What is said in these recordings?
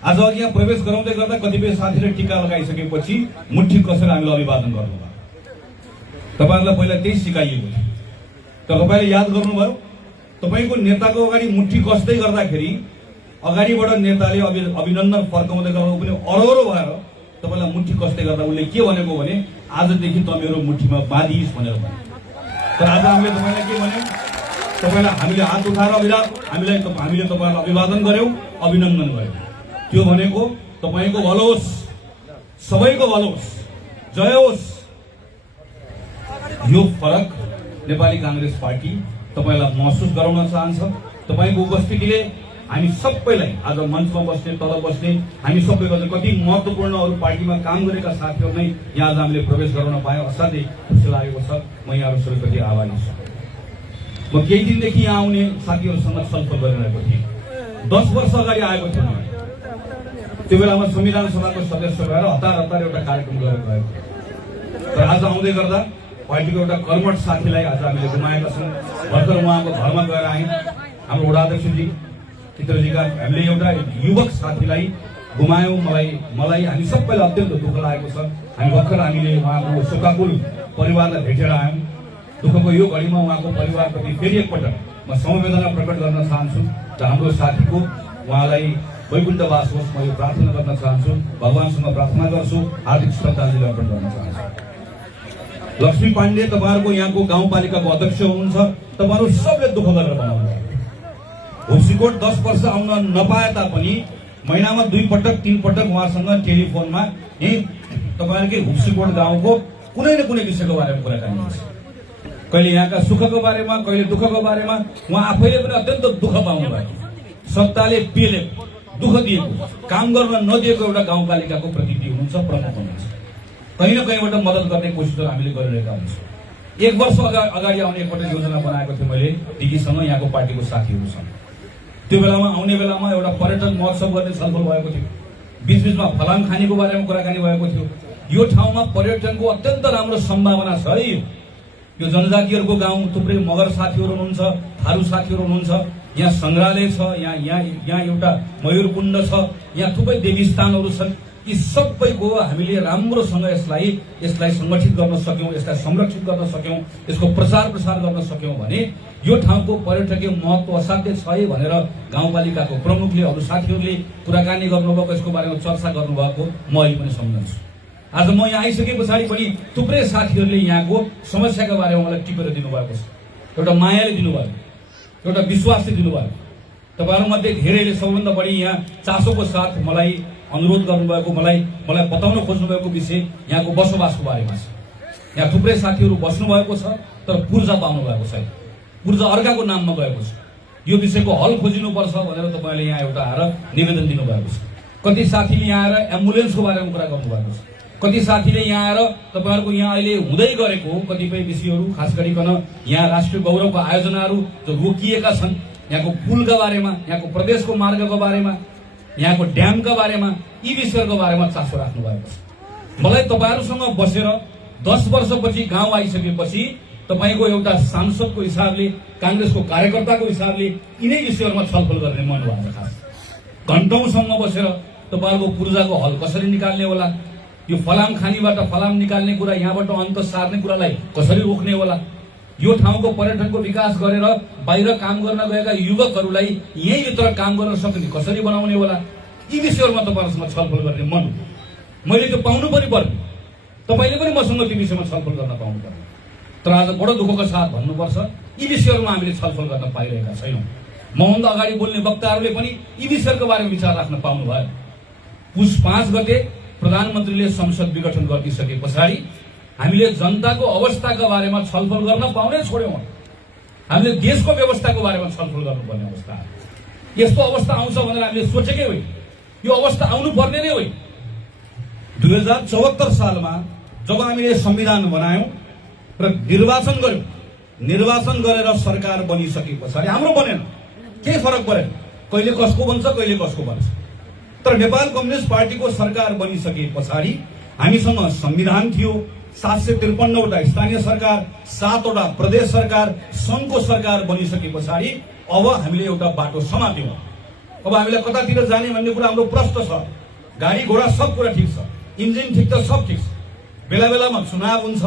आज अघि यहाँ प्रवेश गराउँदै गर्दा कतिपय साथीले टीका लगाइसकेपछि मुठी कसेर हामीलाई अभिवादन गर्नुभयो। तपाईहरुलाई पहिला त्यही सिकाइएको थियो। तर तपाईले याद गर्नुभयो, तपाईको नेताको अगाडि मुठी कस्दै गर्दाखेरि अगाडिबाट नेताले अभिनन्दन फर्काउँदै गर्दा पनि अरोरो भएर तपाईलाई मुठी कस्दै गर्दा उले के भनेको भने आजदेखि त मेरो मुठीमा बाँधिस भनेर भन्यो। तर आज हामीले तपाईलाई के भन्यौ, तपाईलाई हामीले हात उठाएर हामीले तपाईलाई अभिवादन गर्यौं, अभिनन्दन गर्यौं। त्यो भनेको तपाईको भलो होस्, सबैको भलो होस्, जय होस्। यो फरक नेपाली कांग्रेस पार्टी तपाईलाई महसुस गराउन चाहन्छ। तपाईको उपस्थितिले हामी सबैलाई आज मञ्चमा बस्ने, तल बस्ने हामी सबैको कति महत्त्वपूर्ण अरु पार्टीमा काम गरेका साथीहरु नै यहाँ आज हामीले प्रवेश गराउन पायौं। असाध्यै खुसी लागेको छ। म यहाँहरु सबैप्रति आभारी छु। म केही दिनदेखि यहाँ आउने साथीहरुसँग छलफल गरिरहेको थिएँ। 10 वर्ष अगाडि आएको थिएँ। त्यो बेलामा संविधान सभाको सदस्य भएर हतार एउटा कार्यक्रम गरेर गएको। तर आज आउँदै गर्दा पार्टीको एउटा कर्मठ साथीलाई आज हामीले गुमाएका छौं। भर्खर उहाँको घरमा गएर आयौं। हाम्रो वडा अध्यक्षजी चित्रजीका हामीले एउटा युवक साथीलाई गुमायौं। मलाई हामी सबैलाई अत्यन्त दुःख लागेको छ। हामीले उहाँको शोकाकुल परिवारलाई भेटेर आयौं। दुःखको यो घडीमा उहाँको परिवारप्रति फेरि एकपटक म समवेदना प्रकट गर्न चाहन्छु र हाम्रो साथीको उहाँलाई वैकुण्ठवास होस् म यो प्रार्थना गर्न चाहन्छु। भगवानसँग प्रार्थना गर्छु, हार्दिक श्रद्धाञ्जली अर्पण गर्न चाहन्छु। लक्ष्मी पाण्डे तपाईहरुको यहाँको गाउँपालिकाको अध्यक्ष हुनुहुन्छ। तपाईहरु सबले दुःख गरेर बनाउनु भयो। हुप्सीकोट 10 वर्ष आउन नपाए तापनि महिनामा 2 पटक 3 पटक उहाँसँग टेलिफोनमा तपाईहरुकै हुप्सीकोट गाउँको कुनै न कुनै विषयको बारेमा कुराकानी हुन्छ। कहिले यहाँका सुखको बारेमा, कहिले दुःखको बारेमा। उहाँ आफैले पनि अत्यन्त दुःख पाउनु भएको। सत्ताले पेलेको, दुःख दिएको, काम गर्न नदिएको एउटा गाउँपालिकाको प्रतिनिधि हुनुहुन्छ, प्रमुख हुनुहुन्छ। कहीँ न कहीँबाट मद्दत गर्ने कोसिस हामीले गरिरहेका हुन्छौँ। 1 वर्ष अगाडि आउने एकपल्ट योजना बनाएको थिएँ मैले दिदीसँग, यहाँको पार्टीको साथीहरूसँग। त्यो बेलामा आउने बेलामा एउटा पर्यटन महोत्सव गर्ने छलफल भएको थियो। बीचबीचमा फलाम खानीको बारेमा कुराकानी भएको थियो। यो ठाउँमा पर्यटनको अत्यन्त राम्रो सम्भावना छ है। यो जनजातिहरूको गाउँ, थुप्रै मगर साथीहरू हुनुहुन्छ, थारू साथीहरू हुनुहुन्छ। यहाँ संग्रहालय छ, यहाँ एउटा मयूरकुण्ड छ, यहाँ थुप्रै देवीस्थानहरू छन्। यी सबैको हामीले राम्रोसँग यसलाई संगठित गर्न सक्यौं, यसलाई संरक्षित गर्न सक्यौं, यसको प्रचार प्रसार गर्न सक्यौं भने यो ठाउँको पर्यटकीय महत्व असाध्य छ है भनेर गाउँपालिकाको प्रमुखले, अरु साथीहरूले कुराकानी गर्नुभएको, यसको बारेमा चर्चा गर्नुभएको म अहिले पनि सम्झन्छु। आज म यहाँ आइसके पछाडि पनि थुप्रै साथीहरूले यहाँको समस्याको बारेमा मलाई टिपेर दिनुभएको छ। एउटा मायाले दिनुभयो, एउटा विश्वासले दिनुभयो। तपाईहरुमध्ये धेरैले सबभन्दा बढी यहाँ चासोको साथ मलाई अनुरोध गर्नुभएको, मलाई बताउन खोज्नुभएको विषय यहाँको बसोबासको बारेमा छ। यहाँ थुप्रै साथीहरू बस्नु भएको छ तर पूर्जा पाउनु भएको छैन, पूर्जा अर्काको नाममा गएको छ। यो विषयको हल खोजिनुपर्छ भनेर तपाईले यहाँ एउटा आएर निवेदन दिनुभएको छ। कति साथीले यहाँ आएर एम्बुलेन्सको बारेमा कुरा गर्नुभएको छ। कति साथीले यहाँ आएर तपाईहरुको यहाँ अहिले हुँदै गरेको कतिपय विषयहरू, खास गरिकन यहाँ राष्ट्रिय गौरवको आयोजनाहरू जो रोकिएका छन्, यहाँको पुलका बारेमा, यहाँको प्रदेशको मार्गको बारेमा, यहाँको ड्यामका बारेमा, यी विषयहरूको बारेमा चासो राख्नु भएको छ। मलाई तपाईहरुसँग बसेर 10 वर्षपछि गाउँ आइसकेपछि तपाईको एउटा सांसदको हिसाबले, कांग्रेसको कार्यकर्ताको हिसाबले यिनै विषयहरूमा छलफल गर्ने मन भएको छ। खास घण्टौंसम्म बसेर तपाईहरुको पूर्जाको हल कसरी निकाल्ने होला, यो फलाम खानीबाट फलाम निकाल्ने कुरा, यहाँबाट अन्त सार्ने कुरालाई कसरी रोक्ने होला, यो ठाउँको पर्यटनको विकास गरेर बाहिर काम गर्न गएका युवकहरूलाई यही भित्र काम गर्न सक्ने कसरी बनाउने होला, यी विषयहरूमा तपाईहरुसँग छलफल गर्ने मन। मैले त्यो पाउनु पनि पर्यो, तपाईले पनि मसँग त्यो विषयमा छलफल गर्न पाउनु पर्यो। तर आज बडो दुःखको साथ भन्नुपर्छ, यी विषयहरूमा हामीले छलफल गर्न पाइरहेका छैनौं। मभन्दा अगाडि बोल्ने वक्ताहरूले पनि यी विषयको बारेमा विचार राख्न पाउनु भयो। पुस 5 गते प्रधानमन्त्रीले संसद विघटन गरिसके पछाडि हामीले जनताको अवस्थाका बारेमा छलफल गर्न पाउनै छोड्यौं। हामीले देशको व्यवस्थाको बारेमा छलफल गर्नुपर्ने अवस्था आयो। यस्तो अवस्था आउँछ भनेर हामीले सोचेकै होइन, यो अवस्था आउनु पर्ने नै होइन। 2074 सालमा जब हामीले संविधान बनायौं र निर्वाचन गर्यौं, निर्वाचन गरेर सरकार बनिसके पछाडि हाम्रो बनेन, केही फरक परेन। कहिले कसको बन्छ, कहिले कसको बन्छ। तर नेपाल कम्युनिस्ट पार्टीको सरकार बनिसके पछाडि हामीसँग संविधान थियो, 753 वटा स्थानीय सरकार, 7 वटा प्रदेश सरकार, संघको सरकार बनिसके पछाडि अब हामीले एउटा बाटो समात्यौं। अब हामीलाई कतातिर जाने भन्ने कुरा हाम्रो प्रश्न छ। गाडी घोडा सब कुरा ठिक छ, इन्जिन ठिक छ, सब ठिक छ। बेला बेलामा चुनाव हुन्छ,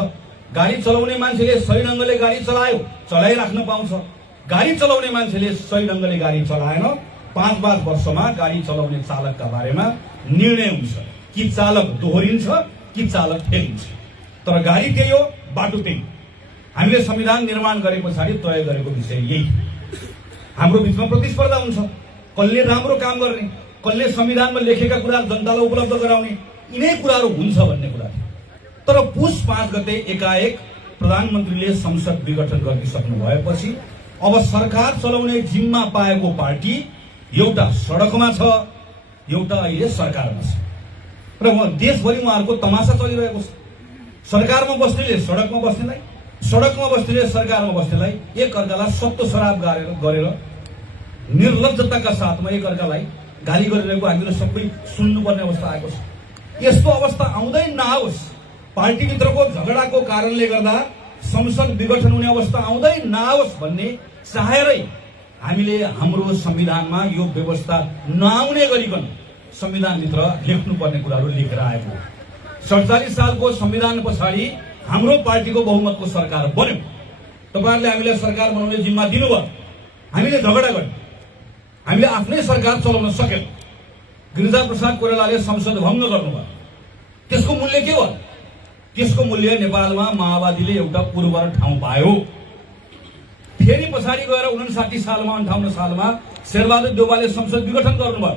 गाडी चलाउने मान्छेले सही ढंगले गाडी चलायो, चलाइराख्न पाउँछ। गाडी चलाउने मान्छेले सही ढंगले गाडी चलाएन, 5-5 वर्षमा गाडी चलाउने चालकका बारेमा निर्णय हुन्छ कि चालक दोहोरिन्छ कि चालक फेलिन्छ। तर गाडी त्यही हो, बाटो त्यही। हामीले संविधान निर्माण गरे पछाडि तय गरेको विषय यही। हाम्रो बीचमा प्रतिस्पर्धा हुन्छ, कसले राम्रो काम गर्ने, कसले संविधानमा लेखेका कुरा जनतालाई उपलब्ध गराउने, यिनै कुराहरू हुन्छ भन्ने कुरा। तर पुस 5 गते एकाएक प्रधानमन्त्रीले संसद विघटन गरिसक्नु भएपछि अब सरकार चलाउने जिम्मा पाएको पार्टी एउटा सडकमा छ, एउटा अहिले सरकारमा छ र देशभरि उहाँहरूको तमासा चलिरहेको छ। सरकारमा बस्नेले सडकमा बस्नेलाई, सडकमा बस्नेले सरकारमा बस्नेलाई एक अर्कालाई सत्तो शराब गरेर निर्लज्जताका साथमा एक अर्कालाई गाली गरिरहेको हामीले सबै सुन्नुपर्ने अवस्था आएको छ। यस्तो अवस्था आउँदै नआओस्, पार्टीभित्रको झगडाको कारणले गर्दा संसद विघटन हुने अवस्था आउँदै नआओस् भन्ने चाहेरै हामीले हाम्रो संविधानमा यो व्यवस्था नआउने गरिकन संविधानभित्र लेख्नुपर्ने कुराहरू लेखेर आएको। 47 सालको संविधान पछाडि हाम्रो पार्टीको बहुमतको सरकार बन्यो। तपाईहरुले हामीलाई सरकार बनाउने जिम्मा दिनुभयो, हामीले झगडा गर्यौं, हामीले आफ्नै सरकार चलाउन सकेनौं। गिरिजाप्रसाद कोइरालाले संसद भङ्ग गर्नुभयो। त्यसको मूल्य के हो? त्यसको मूल्य नेपालमा माओवादीले एउटा पूर्वर ठाउँ पायो। फेरि पछाडि गएर 59 सालमा 58 सालमा शेरबहादुर देउवाले संसद विघटन गर्नुभयो।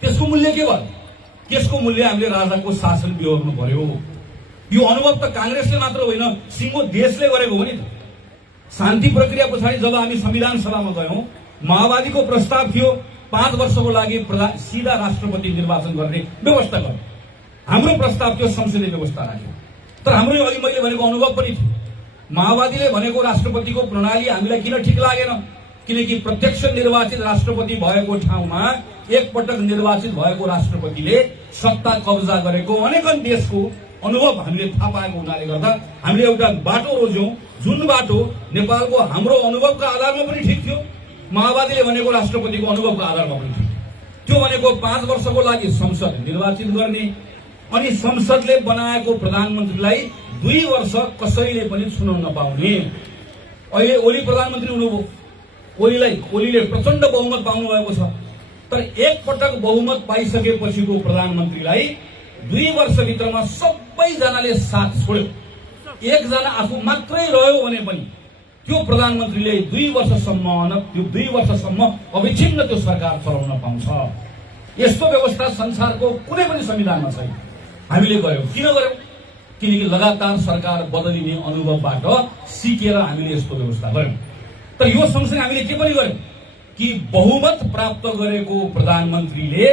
त्यसको मूल्य के भयो? त्यसको मूल्य हामीले राजाको शासन बिहोर्नु पर्यो। यो अनुभव त कांग्रेसले मात्र होइन, सिङ्गो देशले गरेको हो नि त। शान्ति प्रक्रिया पछाडि जब हामी संविधान सभामा गयौं, माओवादीको प्रस्ताव थियो 5 वर्षको लागि सीधा राष्ट्रपति निर्वाचन गर्ने व्यवस्था गर्नु। हाम्रो प्रस्ताव थियो संसदीय व्यवस्था राख्यो। तर हाम्रो अघि मैले भनेको अनुभव पनि थियो। माओवादीले भनेको राष्ट्रपतिको प्रणाली हामीलाई किन ठिक लागेन? किनकि प्रत्यक्ष निर्वाचित राष्ट्रपति भएको ठाउँमा एकपटक निर्वाचित भएको राष्ट्रपतिले सत्ता कब्जा गरेको अनेकन देशको अनुभव हामीले थाहा पाएको हुनाले गर्दा हामीले एउटा बाटो रोज्यौं, जुन बाटो नेपालको हाम्रो अनुभवका आधारमा पनि ठिक थियो, माओवादीले भनेको राष्ट्रपतिको अनुभवको आधारमा पनि थियो। त्यो भनेको 5 वर्षको लागि संसद निर्वाचित गर्ने अनि संसदले बनाएको प्रधानमन्त्रीलाई 2 वर्ष कसैले पनि छुन नपाउने। अहिले ओली प्रधानमन्त्री हुनुभयो, ओलीले प्रचण्ड बहुमत पाउनु भएको छ। तर एकपटक बहुमत पाइसकेपछिको प्रधानमन्त्रीलाई 2 वर्षभित्रमा सबैजनाले साथ छोड्यो। एकजना आफू मात्रै रह्यो भने पनि त्यो प्रधानमन्त्रीले 2 वर्षसम्म अविच्छिन्न त्यो सरकार चलाउन पाउँछ। यस्तो व्यवस्था संसारको कुनै पनि संविधानमा छैन। हामीले गर्यौं। किन गर्यौं? किनकि लगातार सरकार बदलिने अनुभवबाट सिकेर हामीले यस्तो व्यवस्था गर्यौं। तर यो सँगसँगै हामीले के पनि गर्यौं कि बहुमत प्राप्त गरेको प्रधानमन्त्रीले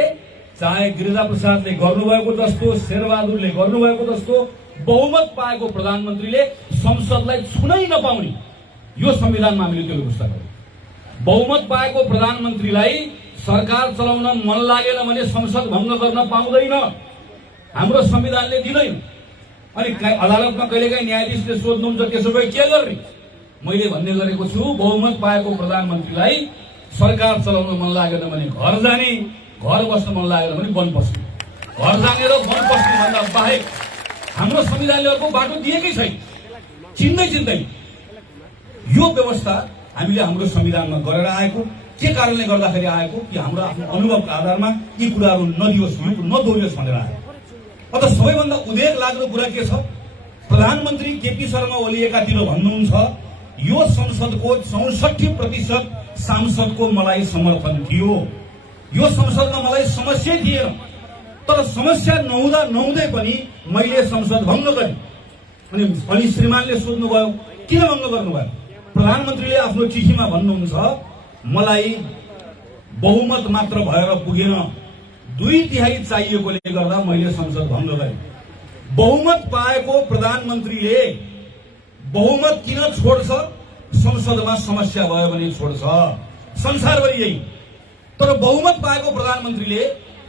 चाहे गिरिजाप्रसादले गर्नुभएको जस्तो, शेरबहादुरले गर्नुभएको जस्तो बहुमत पाएको प्रधानमन्त्रीले संसदलाई छुनै नपाउने, यो संविधानमा हामीले त्यो व्यवस्था गर्यौं। बहुमत पाएको प्रधानमन्त्रीलाई सरकार चलाउन मन लागेन भने संसद भङ्ग गर्न पाउँदैन, हाम्रो संविधानले दिँदैन। अनि अदालतमा कहिलेकाहीँ न्यायाधीशले सोध्नुहुन्छ त्यसो भए के गर्ने? मैले भन्ने गरेको छु, बहुमत पाएको प्रधानमन्त्रीलाई सरकार चलाउन मन लागेन भने घर जाने, घर बस्न मन लागेन भने वन बस्ने। घर जाने र वन बस्ने भन्दा बाहेक हाम्रो संविधानले अर्को बाटो दिएकै छैन। चिन्दै यो व्यवस्था हामीले हाम्रो संविधानमा गरेर आएको। के कारणले गर्दाखेरि आएको कि हाम्रो आफ्नो अनुभवको आधारमा यी कुराहरू नदियोस्, नदोहोरियोस् भनेर आएको। अब सबैभन्दा उदेक लाग्दो कुरा के छ? प्रधानमन्त्री केपी शर्मा ओली एकातिर भन्नुहुन्छ यो संसदको 64% सांसदको मलाई समर्थन थियो, यो संसदमा मलाई समस्या थिएन। तर समस्या नहुँदै पनि मैले संसद भङ्ग गरेँ। अनि श्रीमानले सोध्नुभयो किन भङ्ग गर्नुभयो? प्रधानमन्त्रीले आफ्नो चिठीमा भन्नुहुन्छ मलाई बहुमत मात्र भएर पुगेन, 2/3 चाहिएकोले गर्दा मैले संसद भङ्ग गरेँ। बहुमत पाएको प्रधानमन्त्रीले बहुमत किन छोड्छ? संसदमा समस्या भयो भने छोड्छ, संसारभरि यही। तर बहुमत पाएको प्रधानमन्त्रीले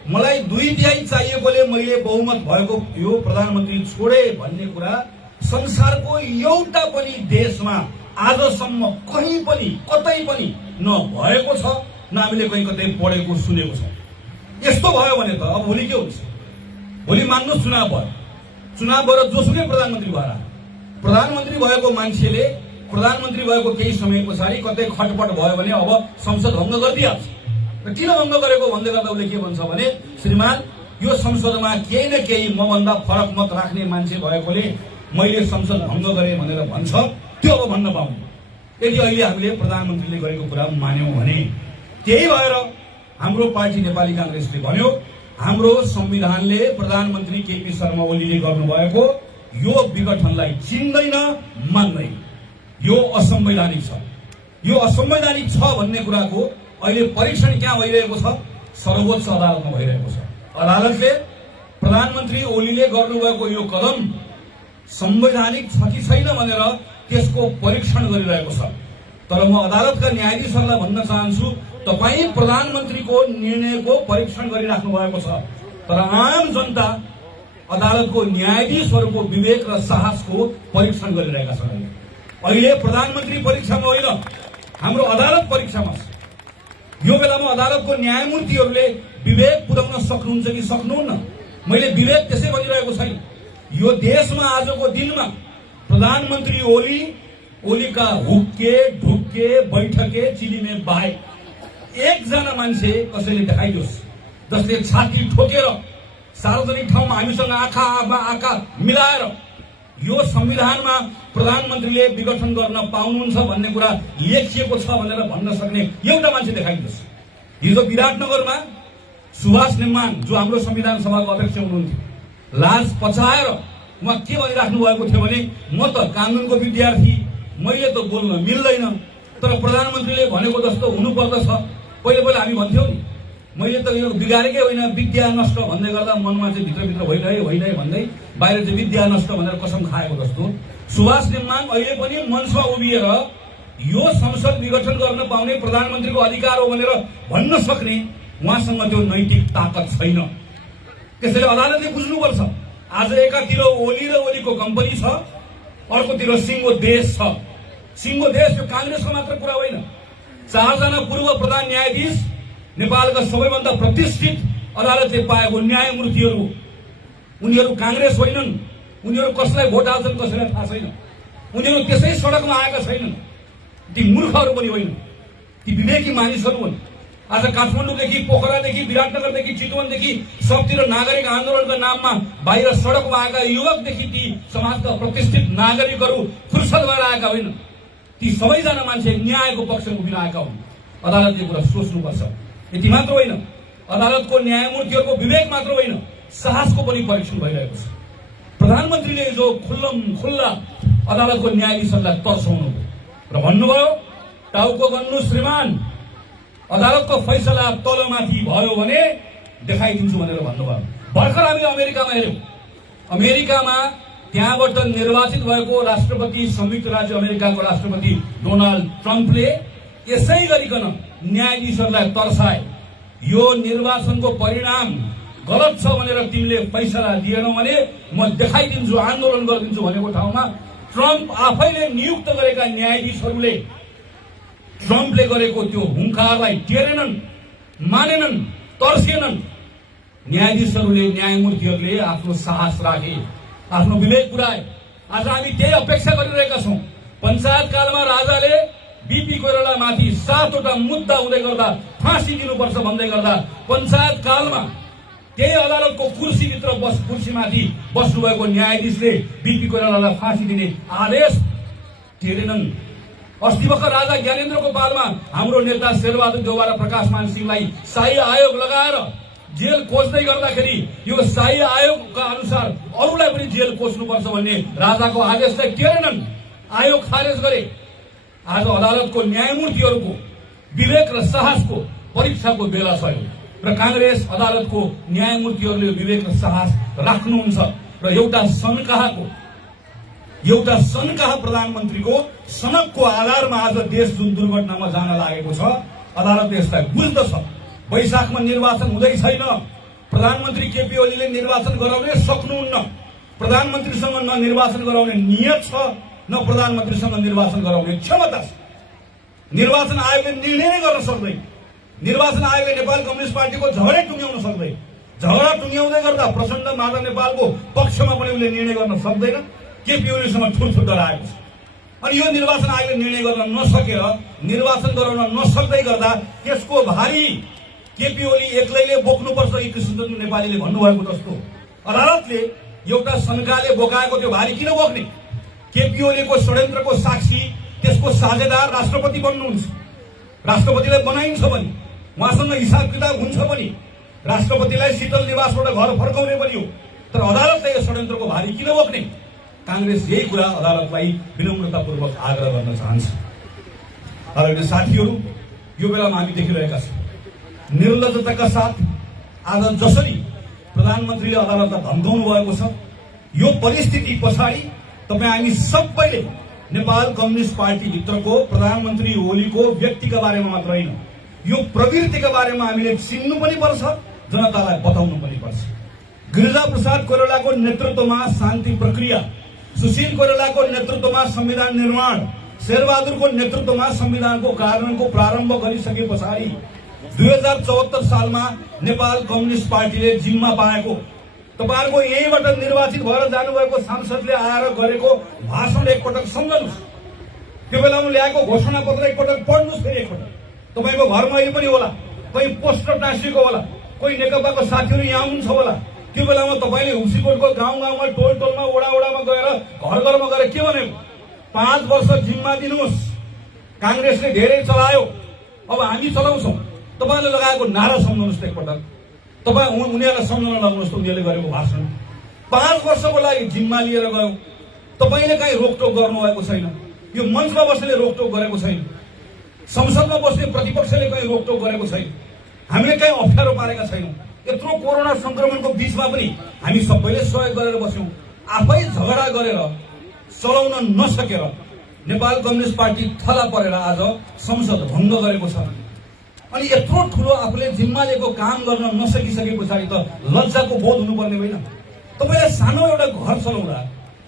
मलाई 2/3 चाहिएकोले मैले बहुमत भएको यो प्रधानमन्त्री छोडे भन्ने कुरा संसारको एउटा पनि देशमा आजसम्म कहीँ पनि कतै पनि न भएको छ, न हामीले कहीँ कतै पढेको सुनेको छ। यस्तो भयो भने त अब भोलि के हुन्छ? भोलि मान्नुहोस् चुनाव भयो, चुनाव भएर जोसुकै प्रधानमन्त्री भएर प्रधानमन्त्री भएको मान्छेले प्रधानमन्त्री भएको केही समय पछाडि कतै खटपट भयो भने अब संसद भङ्ग गरिदिइहाल्छ। र किन भङ्ग गरेको भन्दै गर्दा उसले के भन्छ भने, श्रीमान यो संसदमा केही न केही मभन्दा फरक मत राख्ने मान्छे भएकोले मैले संसद भङ्ग गरेँ भनेर भन्छ। त्यो अब भन्न पाउनु यदि अहिले हामीले प्रधानमन्त्रीले गरेको कुरा मान्यौं भने। त्यही भएर हाम्रो पार्टी नेपाली कांग्रेसले भन्यो, हाम्रो संविधानले प्रधानमन्त्री केपी शर्मा ओलीले गर्नुभएको यो विघटनलाई चिन्दैन, मान्दैन। यो असंवैधानिक छ। यो असंवैधानिक छ भन्ने कुराको अहिले परीक्षण कहाँ भइरहेको छ? सर्वोच्च अदालतमा भइरहेको छ। अदालतले प्रधानमन्त्री ओलीले गर्नुभएको यो कदम संवैधानिक छ कि छैन भनेर त्यसको परीक्षण गरिरहेको छ। तर म अदालतका न्यायाधीशहरूलाई भन्न चाहन्छु, तपाई प्रधानमन्त्रीको निर्णयको परीक्षण गरिराख्नु भएको छ, तर आम जनता अदालतको न्यायाधीशहरूको विवेक र साहसको परीक्षण गरिरहेका छन्। अहिले प्रधानमन्त्री परीक्षामा होइन, हाम्रो अदालत परीक्षामा छ। यो बेलामा अदालतको न्यायमूर्तिहरूले विवेक पुर्याउन सक्नुहुन्छ कि सक्नुहुन्न? मैले विवेक त्यसै भनिरहेको छैन। यो देशमा आजको दिनमा प्रधानमन्त्री ओलीका हुक्के ढुक्के बैठके चिलिमे बाहेक एकजना मान्छे कसैले देखाइदियोस् जसले छाती ठोकेर सार्वजनिक ठाउँमा हामीसँग आँखा मिलाएर यो संविधानमा प्रधानमन्त्रीले विघटन गर्न पाउनुहुन्छ भन्ने कुरा लेखिएको छ भनेर भन्न सक्ने एउटा मान्छे देखाइदियोस्। हिजो विराटनगरमा सुभाष नेमान जो हाम्रो संविधान सभाको अध्यक्ष हुनुहुन्थ्यो, लाज पचाएर उहाँ के भनिराख्नु भएको थियो भने, म त कानूनको विद्यार्थी, मैले त बोल्न मिल्दैन, तर प्रधानमन्त्रीले भनेको जस्तो हुनुपर्दछ। पहिले हामी भन्थ्यौं नि, मैले त यो बिगारेकै होइन, विद्या नष्ट भन्दै गर्दा मनमा चाहिँ भित्रभित्र होइन भन्दै बाहिर चाहिँ विद्या नष्ट भनेर कसम खाएको जस्तो सुभाष नेमान अहिले पनि मञ्चमा उभिएर यो संसद विघटन गर्न पाउने प्रधानमन्त्रीको अधिकार हो भनेर भन्न सक्ने उहाँसँग त्यो नैतिक ताकत छैन। त्यसैले अदालतले बुझ्नुपर्छ, आज एकातिर ओली र ओलीको कम्पनी छ, अर्कोतिर सिङ्गो देश छ। सिङ्गो देश यो कांग्रेसको मात्र कुरा होइन। 4 जना पूर्व प्रधान न्यायाधीश नेपालका सबैभन्दा प्रतिष्ठित अदालतले पाएको न्यायमूर्तिहरू, उनीहरू कांग्रेस होइनन्। उनीहरू कसलाई भोट हाल्छन् कसैलाई थाहा छैन। उनीहरू त्यसै सडकमा आएका छैनन्। ती मूर्खहरू पनि होइन, ती विवेकी मानिसहरू हुन्। आज काठमाडौँदेखि पोखरादेखि विराटनगरदेखि चितवनदेखि सबतिर नागरिक आन्दोलनका नाममा बाहिर सडकमा आएका युवकदेखि ती समाजका प्रतिष्ठित नागरिकहरू फुर्सद भएर आएका होइन। ती सबैजना मान्छे न्यायको पक्षमा उभिन आएका हुन्। अदालतले कुरा सोच्नुपर्छ। यति मात्र होइन, अदालतको न्यायमूर्तिहरूको विवेक मात्र होइन, साहसको पनि परीक्षण भइरहेको छ। प्रधानमन्त्रीले जो खुल्ला अदालतको न्यायाधीशहरूलाई तर्साउनु र भन्नुभयो, टाउको गन्नु श्रीमान, अदालतको फैसला तलमाथि भयो भने देखाइदिन्छु भनेर भन्नुभयो। भर्खर हामीले अमेरिकामा हेर्यौं। अमेरिकामा त्यहाँबाट निर्वाचित भएको राष्ट्रपति, संयुक्त राज्य अमेरिकाको राष्ट्रपति डोनाल्ड ट्रम्पले यसै गरिकन न्यायाधीशहरूलाई तर्साए, यो निर्वाचनको परिणाम गलत छ भनेर तिमीले फैसला दिएनौ भने म देखाइदिन्छु, आन्दोलन गरिदिन्छु भनेको ठाउँमा ट्रम्प आफैले नियुक्त गरेका न्यायाधीशहरूले ट्रम्पले गरेको त्यो हुंकारलाई टेरेनन्, मानेनन्, तर्सेनन्। न्यायमूर्तिहरूले आफ्नो साहस राखे, आफ्नो विवेक पुर्याए। आज हामी त्यही अपेक्षा गरिरहेका छौं। पञ्चायत कालमा राजाले बीपी कोइरालामाथि 7वटा मुद्दा हुँदै गर्दा फाँसी दिनुपर्छ भन्दै गर्दा पञ्चायत कालमा त्यही अदालतको कुर्सीमाथि बस्नुभएको न्यायाधीशले बीपी कोइरालालाई फाँसी दिने आदेश टेरेनन्। अस्ति भर्खर राजा ज्ञानेन्द्रको पालमा हाम्रो नेता शेरबहादुर देउवा र प्रकाशमान सिंहलाई शाही आयोग लगाएर जेल खोज्दै गर्दाखेरि यो शाही आयोगका अनुसार अरूलाई पनि जेल खोज्नुपर्छ भन्ने राजाको आदेशलाई टेरेनन्, आयोग खारेज गरे। आज अदालतको न्यायमूर्तिहरूको विवेक र साहसको परीक्षाको बेला छ र कांग्रेस अदालतको न्यायमूर्तिहरूले विवेक र साहस राख्नुहुन्छ र एउटा सनकाहा प्रधानमन्त्रीको सनकको आधारमा आज देश जुन दुर्घटनामा जान लागेको छ, अदालतले यसलाई बुझ्दछ। वैशाखमा निर्वाचन हुँदै छैन। प्रधानमन्त्री केपी ओलीले निर्वाचन गराउनै सक्नुहुन्न। प्रधानमन्त्रीसँग न निर्वाचन गराउने नियत छ, न प्रधानमन्त्रीसँग निर्वाचन गराउने क्षमता छ। निर्वाचन आयोगले निर्णय नै गर्न सक्दैन। निर्वाचन आयोगले नेपाल कम्युनिस्ट पार्टीको झगडै टुङ्ग्याउन सक्दैन। झगडा टुङ्ग्याउँदै गर्दा प्रचण्ड माधव नेपालको पक्षमा पनि उसले निर्णय गर्न सक्दैन। केपी ओलीसँग ठुल्ठुल डराएको छ। अनि यो निर्वाचन आयोगले निर्णय गर्न नसकेर, निर्वाचन गराउन नसक्दै गर्दा त्यसको भारी केपी ओली एक्लैले बोक्नुपर्छ यी कृष्णचन्द्र नेपालीले भन्नुभएको जस्तो अदालतले एउटा शङ्काले बोकाएको त्यो भारी किन बोक्ने? केपी ओलीको षड्यन्त्रको साक्षी, त्यसको साझेदार राष्ट्रपति बन्नुहुन्छ। राष्ट्रपतिलाई बनाइन्छ पनि, उहाँसँग हिसाब किताब हुन्छ पनि, राष्ट्रपतिलाई शीतल निवासबाट घर फर्काउने पनि हो। तर अदालतले यो षड्यन्त्रको भारी किन बोक्ने? कांग्रेस यही कुरा अदालतलाई विनम्रतापूर्वक आग्रह गर्न चाहन्छ। आदरणीय साथीहरू, यो बेलामा हामी देखिरहेका छौँ निर्लज्जताका साथ आज जसरी प्रधानमन्त्रीले अदालतलाई धम्काउनु भएको छ, यो परिस्थिति पछाडि तपाईँ हामी सबैले नेपाल कम्युनिस्ट पार्टी भित्रको प्रधानमन्त्री ओलीको व्यक्तिका बारेमा मात्र होइन, यो प्रवृत्तिका बारेमा हामीले चिन्नु पनि पर्छ, जनतालाई बताउनु पनि पर्छ। गिरिजा प्रसाद कोइरालाको नेतृत्वमा शान्ति प्रक्रिया, सुशील कोइरालाको नेतृत्वमा संविधान निर्माण, शेरबहादुरको नेतृत्वमा संविधानको कार्यान्वयनको प्रारम्भ गरिसके पछाडि 2074 सालमा नेपाल कम्युनिस्ट पार्टीले जिम्मा पाएको, तपाईहरुको यहीबाट निर्वाचित भएर जानुभएको सांसदले आएर गरेको भाषण एकपटक सम्झनुस्। त्यो बेलामा ल्याएको घोषणा पत्र एकपटक पढ्नुस्। फेरि एकपटक तपाईको घरमा अहिले पनि होला, कहीँ पोस्टर टाँसिएको होला, कोही नेकपाको साथीहरू यहाँ हुनुहुन्छ होला। त्यो बेलामा तपाईले हुसीकोटको गाउँ गाउँमा, टोल टोलमा, वडा वडामा गएर, घर घरमा गएर के भनेको? 5 वर्ष जिम्मा दिनुहोस्। कांग्रेसले धेरै चलायो, अब हामी चलाउँछौँ। तपाईले लगाएको नारा सम्झनुस् एकपटक। तपाईँ उनीहरूलाई सम्झाउन लगाउनुहोस् त उनीहरूले गरेको भाषण। 5 वर्षको लागि जिम्मा लिएर गयौँ, तपाईले कहीँ रोकटोक गर्नुभएको छैन। यो मञ्चमा बस्नेले रोकटोक गरेको छैन, संसदमा बस्ने प्रतिपक्षले कहीँ रोकटोक गरेको छैन, हामीले कहीँ अप्ठ्यारो पारेका छैनौँ। यत्रो कोरोना संक्रमणको बीचमा पनि हामी सबैले सहयोग गरेर बस्यौँ। आफै झगडा गरेर चलाउन नसकेर नेपाल कम्युनिस्ट पार्टी थला परेर आज संसद भङ्ग गरेको छ। अनि यत्रो ठुलो आफूले जिम्मा लिएको काम गर्न नसकिसके पछाडि त लज्जाको बोध हुनुपर्ने होइन? तपाईले सानो एउटा घर चलाउँदा,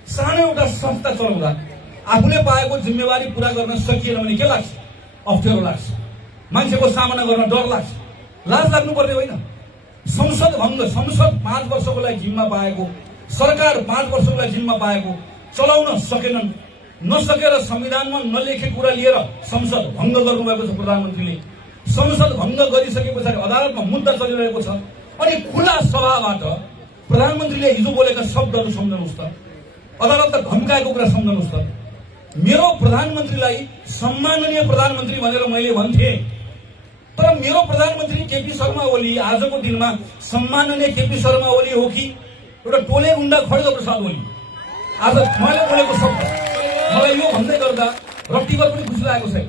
सानो एउटा संस्था चलाउँदा आफूले पाएको जिम्मेवारी पूरा गर्न सकिएन भने के लाग्छ? अप्ठ्यारो लाग्छ, मान्छेको सामना गर्न डर लाग्छ, लाज लाग्नुपर्ने होइन? संसद भङ्ग, संसद 5 वर्षको लागि जिम्मा पाएको, सरकार 5 वर्षको लागि जिम्मा पाएको, चलाउन सकेनन्। नसकेर संविधानमा नलेखेको कुरा लिएर संसद भङ्ग गर्नुभएको छ प्रधानमन्त्रीले। संसद भङ्ग गरिसके पछाडि अदालतमा मुद्दा चलिरहेको छ। अनि खुला सभाबाट प्रधानमन्त्रीले हिजो बोलेका शब्दहरू सम्झनुस् त, अदालतलाई धम्काएको कुरा सम्झनुस् त। मेरो प्रधानमन्त्रीलाई सम्माननीय प्रधानमन्त्री भनेर मैले भन्थे, तर मेरो प्रधानमन्त्री केपी शर्मा ओली आजको दिनमा सम्माननीय केपी शर्मा ओली हो कि एउटा टोले गुण्डा खड्ग प्रसाद ओली? आज मैले बोलेको शब्द मलाई यो भन्दै गर्दा रत्तिभर पनि खुसी लागेको छैन।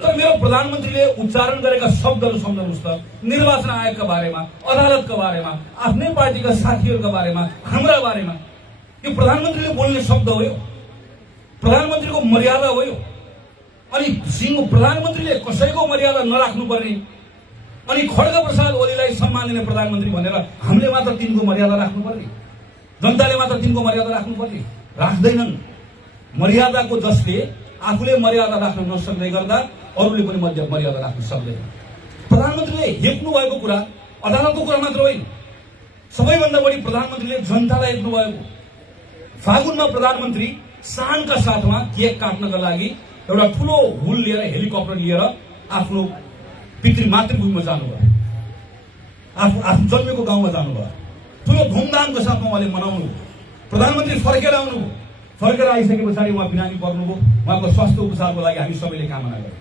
तर मेरो प्रधानमन्त्रीले उच्चारण गरेका शब्दहरू सम्झनुस् त। निर्वाचन आयोगका बारेमा, अदालतका बारेमा, आफ्नै पार्टीका साथीहरूका बारेमा, हाम्रा बारेमा यो प्रधानमन्त्रीले बोल्ने शब्द हो? यो प्रधानमन्त्रीको मर्यादा हो? यो अनि प्रधानमन्त्रीले कसैको मर्यादा नराख्नुपर्ने अनि खड्ग प्रसाद ओलीलाई सम्माननीय प्रधानमन्त्री भनेर हामीले मात्र तिनको मर्यादा राख्नुपर्ने, जनताले मात्र तिनको मर्यादा राख्नुपर्ने? राख्दैनन्। मर्यादाको जसले आफूले मर्यादा राख्न नसक्दै गर्दा अरूले पनि मर्यादा राख्न सक्दैन। प्रधानमन्त्रीले हेप्नु भएको कुरा अदालतको कुरा मात्र होइन, सबैभन्दा बढी प्रधानमन्त्रीले जनतालाई हेप्नु भएको। फागुनमा प्रधानमन्त्री शानका साथमा केक काट्नका लागि एउटा ठुलो हुल लिएर, हेलिकप्टर लिएर आफ्नो मातृभूमिमा जानुभयो, आफ्नो जन्मेको गाउँमा जानुभयो। ठुलो धुमधामको साथमा उहाँले मनाउनु। प्रधानमन्त्री फर्केर आउनुभयो। फर्केर आइसके पछाडि उहाँ बिरामी पर्नुभयो। उहाँको स्वास्थ्य उपचारको लागि हामी सबैले कामना गर्यौँ।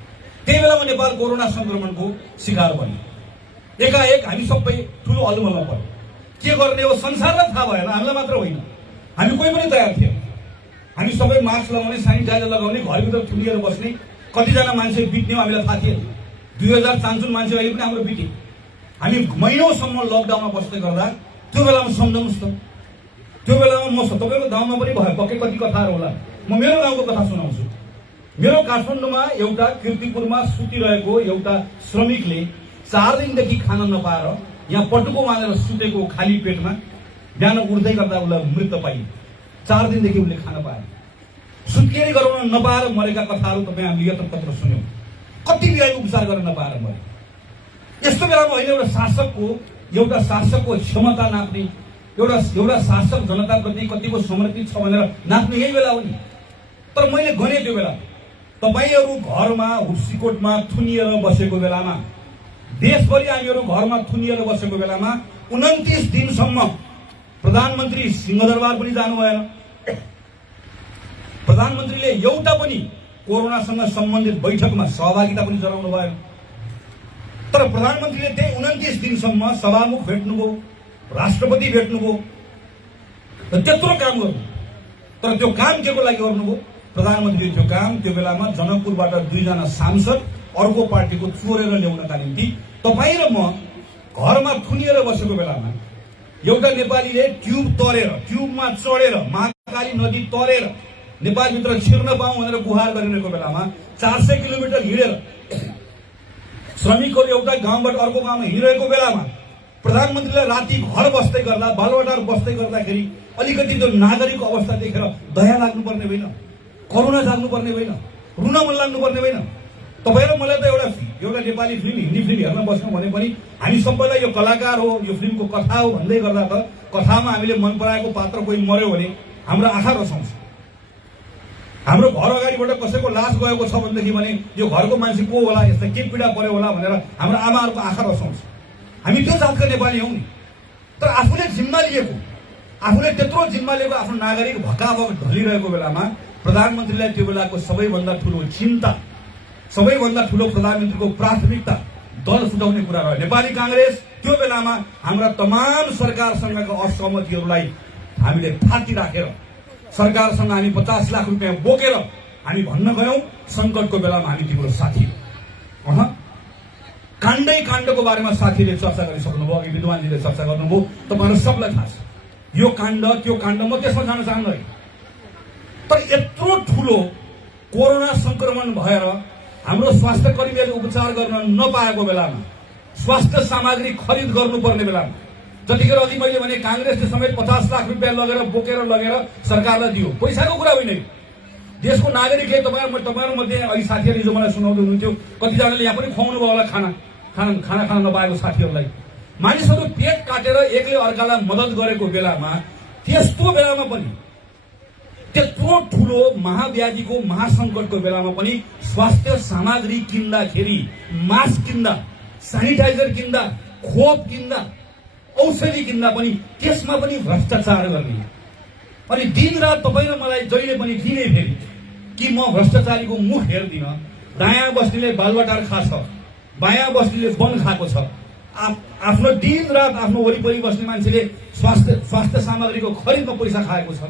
त्यही बेलामा नेपाल कोरोना संक्रमणको शिकार बन्यो। एकाएक हामी सबै ठुलो अलमलमा पर्यो। के गर्ने हो संसारलाई थाहा भएन, हामीलाई मात्र होइन, हामी कोही पनि तयार थियौँ। हामी सबै मास्क लगाउने, सेनिटाइजर लगाउने, घरभित्र थुनिएर बस्ने, कतिजना मान्छे बित्ने हामीलाई थाहा थिएन। 2000 मान्छे अहिले पनि हाम्रो बिते। हामी महिनौसम्म लकडाउनमा बस्दै गर्दा त्यो बेलामा सम्झनुस् त। त्यो बेलामा म तपाईँको गाउँमा पनि भयो, पक्कै कति कथाहरू होला। म मेरो गाउँको कथा सुनाउँछु। मेरो काठमाडौँमा एउटा कीर्तिपुरमा सुतिरहेको एउटा श्रमिकले 4 दिनदेखि खान नपाएर यहाँ पटुको बाँधेर सुतेको खाली पेटमा बिहान उठ्दै गर्दा उसलाई मृत्यु पाइयो। 4 दिनदेखि उसले खान पाएन। सुत्केरी गराउन नपाएर मरेका कथाहरू तपाईँ हामीले यत्र पत्र सुन्यौँ। कति बिरामी उपचार गर्न नपाएर मरे। यस्तो बेलामा अहिले एउटा शासकको क्षमता नाप्ने, एउटा शासक जनताप्रति कतिको समर्पित छ भनेर नाप्ने यही बेला हो नि। तर मैले गने त्यो बेला तपाईहरू घरमा हुस्सीकोटमा थुनिएर बसेको बेलामा, देशभरि हामीहरू घरमा थुनिएर बसेको बेलामा 29 दिनसम्म प्रधानमन्त्री सिंहदरबार पनि जानु भएन। प्रधानमन्त्रीले एउटा पनि कोरोनासँग सम्बन्धित बैठकमा सहभागिता पनि जनाउनु भएन। तर प्रधानमन्त्रीले त्यही 29 दिनसम्म सभामुख भेट्नुभयो, राष्ट्रपति भेट्नुभयो, त्यत्रो काम गर्नु। तर त्यो काम केको लागि गर्नुभयो? प्रधानमन्त्रीले त्यो काम त्यो बेलामा जनकपुरबाट 2 जना सांसद अर्को पार्टीको चोरेर ल्याउनका निम्ति तपाईँ र म घरमा थुनिएर बसेको बेलामा एउटा नेपालीले ट्युबमा चढेर महाकाली नदी तरेर नेपालभित्र छिर्न पाऊँ भनेर गुहार गरिरहेको बेलामा 400 किलोमिटर हिँडेर श्रमिकहरू एउटा गाउँबाट अर्को गाउँमा हिँडिरहेको बेलामा प्रधानमन्त्रीलाई राति घर बस्दै गर्दा, बालुवाटार बस्दै गर्दाखेरि अलिकति त्यो नागरिकको अवस्था देखेर दया लाग्नुपर्ने होइन, करुणा जाग्नुपर्ने होइन, रुन मन लाग्नुपर्ने होइन। तपाईँ र मलाई त एउटा नेपाली फिल्म, हिन्दी फिल्म हेर्न बस्यौँ भने पनि हामी सबैलाई यो कलाकार हो, यो फिल्मको कथा हो भन्दै गर्दा त कथामा हामीले मन पराएको पात्र कोही मर्यो भने हाम्रो आँखा रसाउँछ। हाम्रो घर अगाडिबाट कसैको लास गएको छ भनेदेखि भने यो घरको मान्छे को होला, यस्ता के पीडा पर्यो होला भनेर हाम्रो आमाहरूको आँखा रसाउँछ। हामी त्यो जातका नेपाली हौँ नि। तर आफूले त्यत्रो जिम्मा लिएको आफ्नो नागरिक भकाभक ढलिरहेको बेलामा प्रधानमन्त्रीलाई त्यो बेलाको सबैभन्दा ठुलो चिन्ता, सबैभन्दा ठुलो प्रधानमन्त्रीको प्राथमिकता दल फुटाउने कुरा रह्यो। नेपाली कांग्रेस त्यो बेलामा हाम्रा तमाम सरकारसँगका असहमतिहरूलाई हामीले थाती राखेर सरकारसँग हामी 50 लाख रुपियाँ बोकेर हामी भन्न गयौं संकटको बेलामा हामी तिम्रो साथी हो। काण्डको बारेमा साथीले चर्चा गरिसक्नुभयो, अघि विद्वानजीले चर्चा गर्नुभयो, तपाईहरु सबलाई थाहा छ यो काण्ड त्यो काण्ड, म त्यसमा जान चाहन्छु। तर यत्रो ठुलो कोरोना संक्रमण भएर हाम्रो स्वास्थ्य कर्मीहरूले उपचार गर्न नपाएको बेलामा, स्वास्थ्य सामग्री खरिद गर्नुपर्ने बेलामा, जतिखेर अघि मैले भने कांग्रेसले समेत 50 लाख रुपियाँ बोकेर लगेर सरकारलाई दियो, पैसाको कुरा होइन। देशको नागरिकले तपाईहरु मध्ये अघि साथीहरूले हिजो मलाई सुनाउँदै हुनुहुन्थ्यो, कतिजनाले यहाँ पनि खुवाउनु भयो होला खाना खान नपाएको साथीहरूलाई। मानिसहरू पेट काटेर एकले अर्कालाई मद्दत गरेको बेलामा, त्यस्तो बेलामा पनि, त्यत्रो ठुलो महाव्याधिको महासंकटको बेलामा पनि स्वास्थ्य सामग्री किन्दाखेरि, मास्क किन्दा, सेनिटाइजर किन्दा, खोप किन्दा, औषधि किन्दा पनि त्यसमा पनि भ्रष्टाचार गर्ने। अनि दिनरात तपाईँ र मलाई जहिले पनि दिनै फेरि कि म भ्रष्टाचारीको मुख हेर्दिन। दायाँ बस्नेले बालुवाटार खाछ, बायाँ बस्नेले वन खाएको छ, आफ्नो दिनरात आफ्नो वरिपरि बस्ने मान्छेले स्वास्थ्य सामग्रीको खरिदमा पैसा खाएको छ।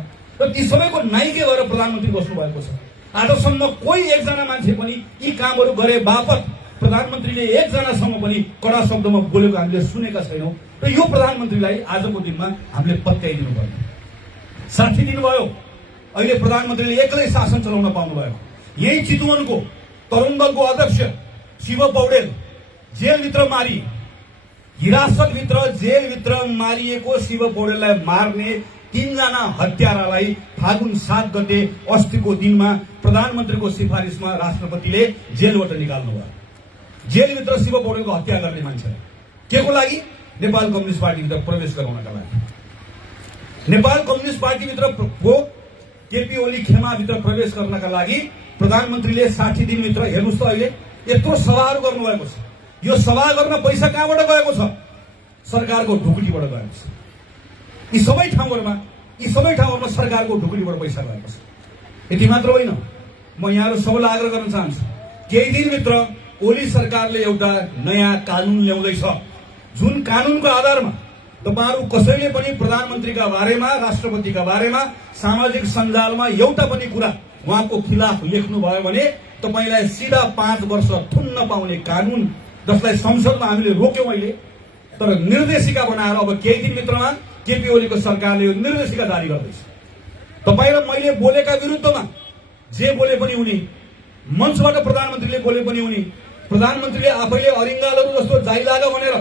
र ती सबैको नाइके गरेर प्रधानमन्त्री बस्नु भएको छ। आजसम्म कोही एकजना मान्छे पनि यी कामहरू गरे बापत प्रधानमन्त्रीले एकजनासँग पनि कडा शब्दमा बोलेको हामीले सुनेका छैनौं। र यो प्रधानमन्त्रीलाई आजको दिनमा हामीले पत्याइदिनु पर्यो, साथी दिनुभयो। अहिले प्रधानमन्त्रीले एक्लै शासन चलाउन पाउनु भएको। यही चितवनको तरुण दलको अध्यक्ष शिव पौडेल जेलभित्र मारिए, हिरासतभित्र जेलभित्र मारिएको शिव पौडेललाई मार्ने 3 जना हत्यारालाई फागुन 7 गते अस्तिको दिनमा प्रधानमन्त्रीको सिफारिसमा राष्ट्रपतिले जेलबाट निकाल्नु भयो। जेलभित्र शिव पौडेलको हत्या गर्ने मान्छे के को लागि? नेपाल कम्युनिस्ट पार्टीभित्र प्रवेश गराउनका लागि। नेपाल कम्युनिस्ट पार्टीभित्रको केपी ओली खेमाभित्र प्रवेश गर्नका लागि प्रधानमन्त्रीले 60 दिनभित्र, हेर्नुस् त अहिले यत्रो सभाहरू गर्नुभएको छ। यो सभा गर्न पैसा कहाँबाट गएको छ? सरकारको ढुकुटीबाट गएको छ। यी सबै ठाउँहरूमा सरकारको ढुकुटीबाट पैसा गएको छ। यति मात्र होइन, म यहाँहरू सबैलाई आग्रह गर्न चाहन्छु, केही दिनभित्र ओली सरकारले एउटा नयाँ कानून ल्याउँदैछ, जुन कानूनको आधारमा तपाईहरु कसैले पनि प्रधानमन्त्रीका बारेमा, राष्ट्रपतिका बारेमा सामाजिक सञ्जालमा एउटा पनि कुरा उहाँको खिलाफ लेख्नुभयो भने तपाईलाई सिधा 5 वर्ष थुन्न पाउने कानून, जसलाई संसदमा हामीले रोक्यौं अहिले। तर निर्देशिका बनाएर अब केही दिनभित्रमा केपी ओलीको सरकारले यो निर्देशिका जारी गर्दैछ। तपाईँ र मैले बोलेका विरुद्धमा जे बोले पनि हुने, मञ्चबाट प्रधानमन्त्रीले बोले पनि हुने, प्रधानमन्त्रीले आफैले अरिङ्गालहरू जस्तो जाइलाग भनेर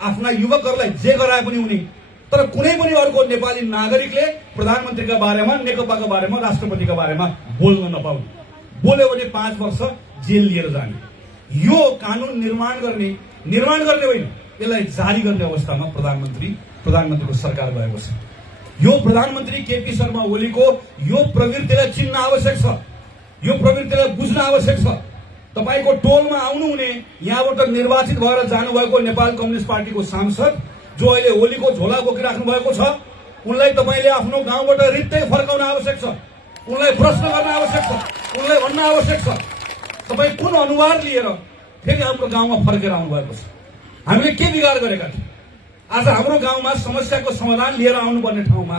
आफ्ना युवकहरूलाई जे गराए पनि हुने। तर कुनै पनि अर्को नेपाली नागरिकले प्रधानमन्त्रीका बारेमा, नेकपाका बारेमा, राष्ट्रपतिका बारेमा बोल्न नपाउने, बोल्यो भने 5 वर्ष जेल लिएर जाने। यो कानून निर्माण गर्ने निर्माण गर्ने होइन, यसलाई जारी गर्ने अवस्थामा प्रधानमन्त्रीको सरकार भएको छ। यो प्रधानमन्त्री केपी शर्मा ओलीको यो प्रवृत्तिलाई चिन्न आवश्यक छ, यो प्रवृत्तिलाई बुझ्न आवश्यक छ। तपाईको टोलमा आउनुहुने, यहाँबाट निर्वाचित भएर जानुभएको नेपाल कम्युनिस्ट पार्टीको सांसद जो अहिले ओलीको झोला बोकिराख्नु भएको छ, उनलाई तपाईले आफ्नो गाउँबाट रित्तै फर्काउन आवश्यक छ, उनलाई प्रश्न गर्न आवश्यक छ, उनलाई भन्न आवश्यक छ तपाईँ कुन अनुहार लिएर फेरि हाम्रो गाउँमा फर्केर आउनु भएको छ। हामीले के बिगार गरेका थियौँ? आज हाम्रो गाउँमा समस्याको समाधान लिएर आउनुपर्ने ठाउँमा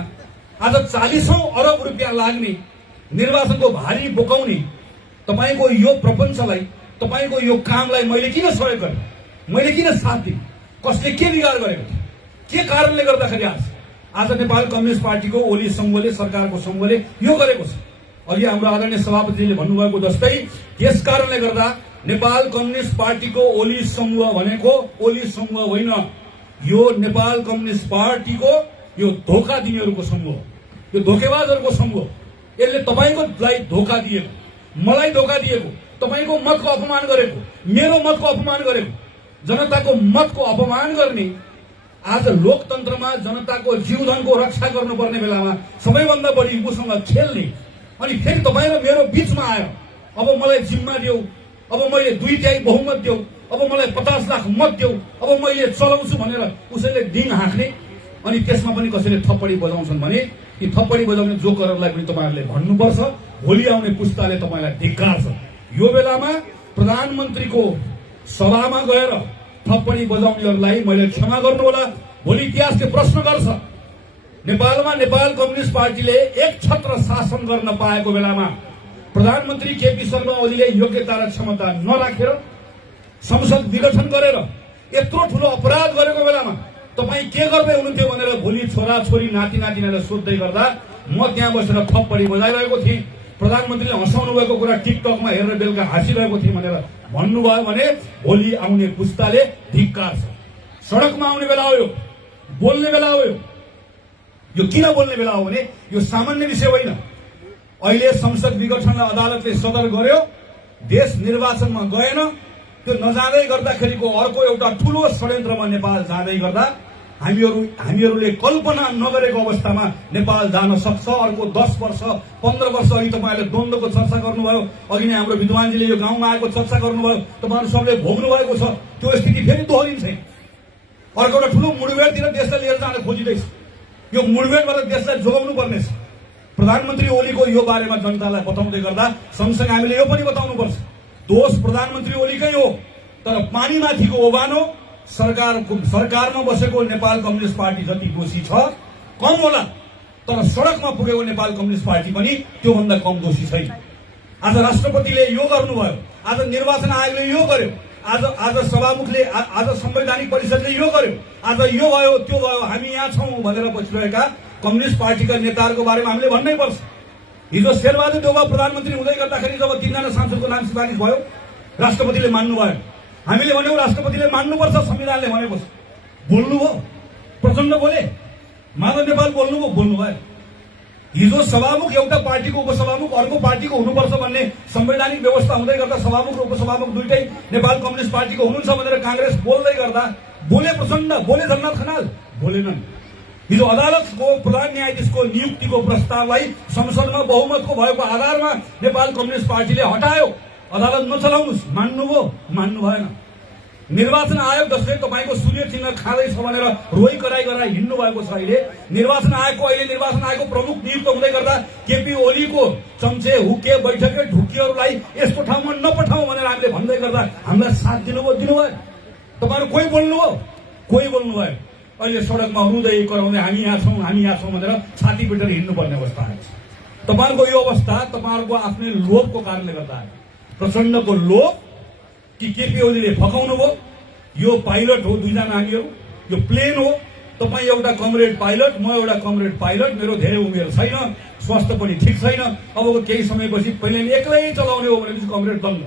आज 40औं अरब रुपियाँ लाग्ने निर्वाचनको भारी बोकाउने तपाईको यो प्रपञ्चलाई, तपाईको यो कामलाई मैले किन सहयोग गरेँ, मैले किन साथ दिएँ? कसले के बिगार गरेको थियो? के कारणले गर्दाखेरि आज नेपाल कम्युनिस्ट पार्टीको ओली समूहले, सरकारको समूहले यो गरेको छ? अघि हाम्रो आदरणीय सभापतिले भन्नुभएको जस्तै यस कारणले गर्दा नेपाल कम्युनिस्ट पार्टीको ओली समूह भनेको ओली समूह होइन, यो नेपाल कम्युनिस्ट पार्टीको यो धोका दिनेहरूको समूह, यो धोकेबाजहरूको समूह। यसले तपाईकोलाई धोका दिएको, मलाई धोका दिएको, तपाईको मतको अपमान गरेको, मेरो मतको अपमान गरेको, जनताको मतको अपमान गर्ने, आज लोकतन्त्रमा जनताको जीवधनको रक्षा गर्नुपर्ने बेलामा सबैभन्दा बढी उसँग खेल्ने, अनि फेरि तपाईँ र मेरो बीचमा आएर अब मलाई जिम्मा देऊ, अब मैले 2/3 बहुमत देऊ, अब मलाई 50 लाख मत देऊ, अब मैले चलाउँछु भनेर उसैले दिन हाँक्ने, अनि त्यसमा पनि कसैले थप्पडी बजाउँछन् भने यी थप्पडी बजाउने जोकरहरूलाई पनि तपाईहरुले भन्नुपर्छ। भोलि आउने पुस्ताले तपाईलाई धिक्कार छ। यो बेलामा प्रधानमन्त्रीको सभामा गएर थप्पडी बजाउनेहरूलाई मैले क्षमा गर्नु होला। भोलि इतिहासले प्रश्न गर्छ, नेपालमा नेपाल कम्युनिस्ट पार्टीले एक छत्र शासन गर्न पाएको बेलामा प्रधानमन्त्री केपी शर्मा ओलीले योग्यता र क्षमता नराखेर संसद विघटन गरेर यत्रो ठूलो अपराध गरेको बेलामा तपाई के गर्दै हुनुहुन्थ्यो भनेर भोलि छोरा छोरी नाति नातिनाले सोध्दै गर्दा म त्यहाँ बसेर थप्पडी बजाइरहेको थिएँ, प्रधानमन्त्रीले हँसाउनु भएको कुरा टिकटकमा हेरेर बेलुका हाँसिरहेको थिएँ भनेर भन्नुभयो भने भोलि आउने पुस्ताले धिक्कार छ। सडकमा आउने बेला हो, यो बोल्ने बेला हो। यो किन बोल्ने बेला हो भने यो सामान्य विषय होइन। अहिले संसद विघटनलाई अदालतले सदर गर्यो, देश निर्वाचनमा गएन, त्यो नजाँदै गर्दाखेरिको अर्को एउटा ठूलो षड्यन्त्रमा नेपाल जाँदै गर्दा हामीहरूले कल्पना नगरेको अवस्थामा नेपाल जान सक्छ। अर्को 10 वर्ष 15 वर्ष अघि तपाईहरुले द्वन्द्वको चर्चा गर्नुभयो, अघि नै हाम्रो विद्वानजीले यो गाउँमा आएको चर्चा गर्नुभयो, तपाईहरु सबले भोग्नु भएको छ। त्यो स्थिति फेरि दोहोरिन्छ। अर्को एउटा ठूलो मुडुबेडतिर देशलाई लिएर जान खोजिँदैछ। यो मुडुबेडबाट देशलाई जोगाउनु पर्नेछ। प्रधानमन्त्री ओलीको यो बारेमा जनतालाई बताउँदै गर्दा सँगसँगै हामीले यो पनि बताउनुपर्छ, दोष प्रधानमन्त्री ओलीकै हो, तर पानीमाथिको ओबानो सरकारमा बसेको नेपाल कम्युनिस्ट पार्टी जति दोषी छ कम होला, तर सडकमा पुगेको नेपाल कम्युनिस्ट पार्टी पनि त्योभन्दा कम दोषी छैन। आज राष्ट्रपतिले यो गर्नुभयो, आज निर्वाचन आयोगले यो गर्यो, आज सभामुखले, आज संवैधानिक परिषदले यो गर्यो, आज यो भयो त्यो भयो, हामी यहाँ छौं भनेर बसिरहेका कम्युनिस्ट पार्टीका नेताहरूको बारेमा हामीले भन्नै पर्छ। हिजो शेरबहादुर देउवा प्रधानमन्त्री हुँदै गर्दाखेरि जब 3 जना सांसदको नाम सिफारिस भयो, राष्ट्रपतिले मान्नु भयो। हामीले भन्यौं राष्ट्रपतिले मान्नुपर्छ, संविधानले भनेको छ। बोल्नुभयो, प्रचण्ड बोले, माधव नेपाल बोल्नु भयो। हिजो सभामुख एउटा पार्टीको उपसभामुख अर्को पार्टीको हुनुपर्छ भन्ने संवैधानिक व्यवस्था हुँदै गर्दा सभामुख र उपसभामुख दुईटै नेपाल कम्युनिस्ट पार्टीको हुनुहुन्छ भनेर कांग्रेस बोल्दै गर्दा बोले प्रचण्ड, बोले झलनाथ खनाल, बोलेनन्। हिजो अदालतको प्रधान न्यायाधीशको नियुक्तिको प्रस्तावलाई संसदमा बहुमतको भएको आधारमा नेपाल कम्युनिस्ट पार्टीले हटायो। अदालत नचलाउनुस्, मान्नु भएन। निर्वाचन आयोग जसले तपाईको सूर्य चिन्ह खाँदैछ भनेर रोइ कराई हिँड्नु भएको छ। अहिले निर्वाचन आयोगको प्रमुख नियुक्त हुँदै गर्दा केपी ओलीको चम्चे हुके बैठके ढुकीहरूलाई यस्तो ठाउँमा नपठाउँ भनेर हामीले भन्दै गर्दा हामीलाई साथ दिनुभयो। तपाईहरु कोही बोल्नुभयो। अहिले सडकमा रुँदै कराउँदै हामी यहाँ छौं भनेर छाती पिटेर हिँड्नुपर्ने अवस्था आएको छ। तपाईहरुको यो अवस्था तपाईहरुको आफ्नै लोभको कारणले गर्दा आयो। प्रचण्डको लोभ कि केपी ओलीले फकाउनु भयो। यो पाइलट हो, 2 जना हामीहरू, यो प्लेन हो। तपाई एउटा कमरेड पाइलट, म एउटा कमरेड पाइलट। मेरो धेरै उमेर छैन, स्वास्थ्य पनि ठीक छैन। अबको केही समयपछि पहिले एक्लै चलाउने हो भनेपछि कमरेड दङ्ग।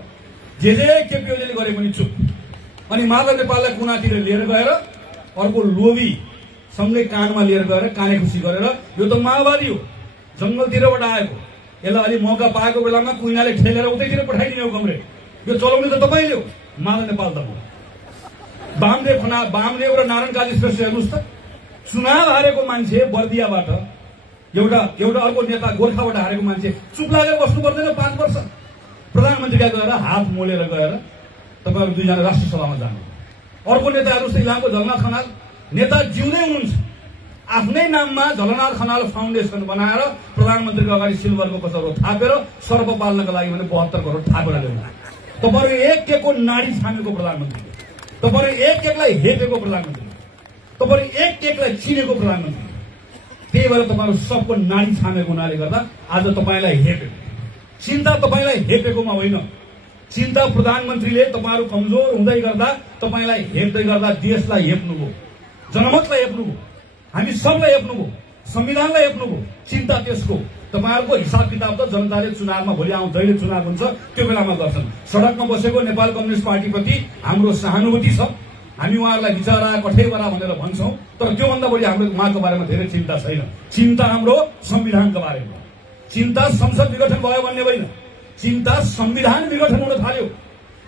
जे केपी ओलीले गरे पनि चुप। अनि माधव नेपाललाई कुनातिर लिएर गएर अर्को लोभी सँगै कानमा लिएर गएर काने खुसी गरेर यो त माओवादी हो, जंगलतिरबाट आएको, यसलाई अलि मौका पाएको बेलामा कुइनाले ठेलेर उतैतिर पठाइदिने हो कमरेड। यो चलाउने त तपाईले हो, माधव नेपाल दल। वामदेव र नारायण काजी श्रेष्ठ हेर्नुहोस् त, चुनाव हारेको मान्छे बर्दियाबाट एउटा अर्को नेता गोर्खाबाट हारेको मान्छे चुप लागेर बस्नु पर्दैन 5 वर्ष। प्रधानमन्त्रीका गएर हात मोलेर गएर तपाईँहरू दुईजना राष्ट्रिय सभामा जानु। अर्को नेता हेर्नुहोस्, इलामको झलनाथ खनाल नेता जिउँदै हुनुहुन्छ, आफ्नै नाममा झलनाथ खनाल फाउन्डेसन बनाएर प्रधानमन्त्रीको अगाडि सिल्भरको कचौरो थापेर सर्प पाल्नको लागि भने 72 करोड थापेर ल्याउनु। तपाईँहरू एक नाडी छामेको प्रधानमन्त्री, तपाईँहरू एकलाई हेपेको प्रधानमन्त्री, तपाईँहरू एकलाई चिनेको प्रधानमन्त्री। त्यही भएर तपाईँहरू सबको नाडी छामेको हुनाले गर्दा आज तपाईँलाई हेपेको। चिन्ता तपाईँलाई हेपेकोमा होइन, चिन्ता प्रधानमन्त्रीले तपाईँहरू कमजोर हुँदै गर्दा तपाईँलाई हेप्दै गर्दा देशलाई हेप्नुभयो, जनमतलाई हेप्नुभयो, हामी सबलाई हेप्नुभयो, संविधानलाई हेप्नुभयो। चिन्ता त्यसको। तपाईँहरूको हिसाब किताब त जनताले चुनावमा भोलि जहिले चुनाव हुन्छ त्यो बेलामा गर्छन्। सडकमा बसेको नेपाल कम्युनिस्ट पार्टीप्रति हाम्रो सहानुभूति छ, हामी उहाँहरूलाई बिचरा कठैबरा भनेर भन्छौँ, तर त्योभन्दा बढी हाम्रो उहाँको बारेमा धेरै चिन्ता छैन। चिन्ता हाम्रो संविधानको बारेमा, चिन्ता संसद विघटन भयो भन्ने होइन, चिन्ता संविधान विघटन हुन थाल्यो।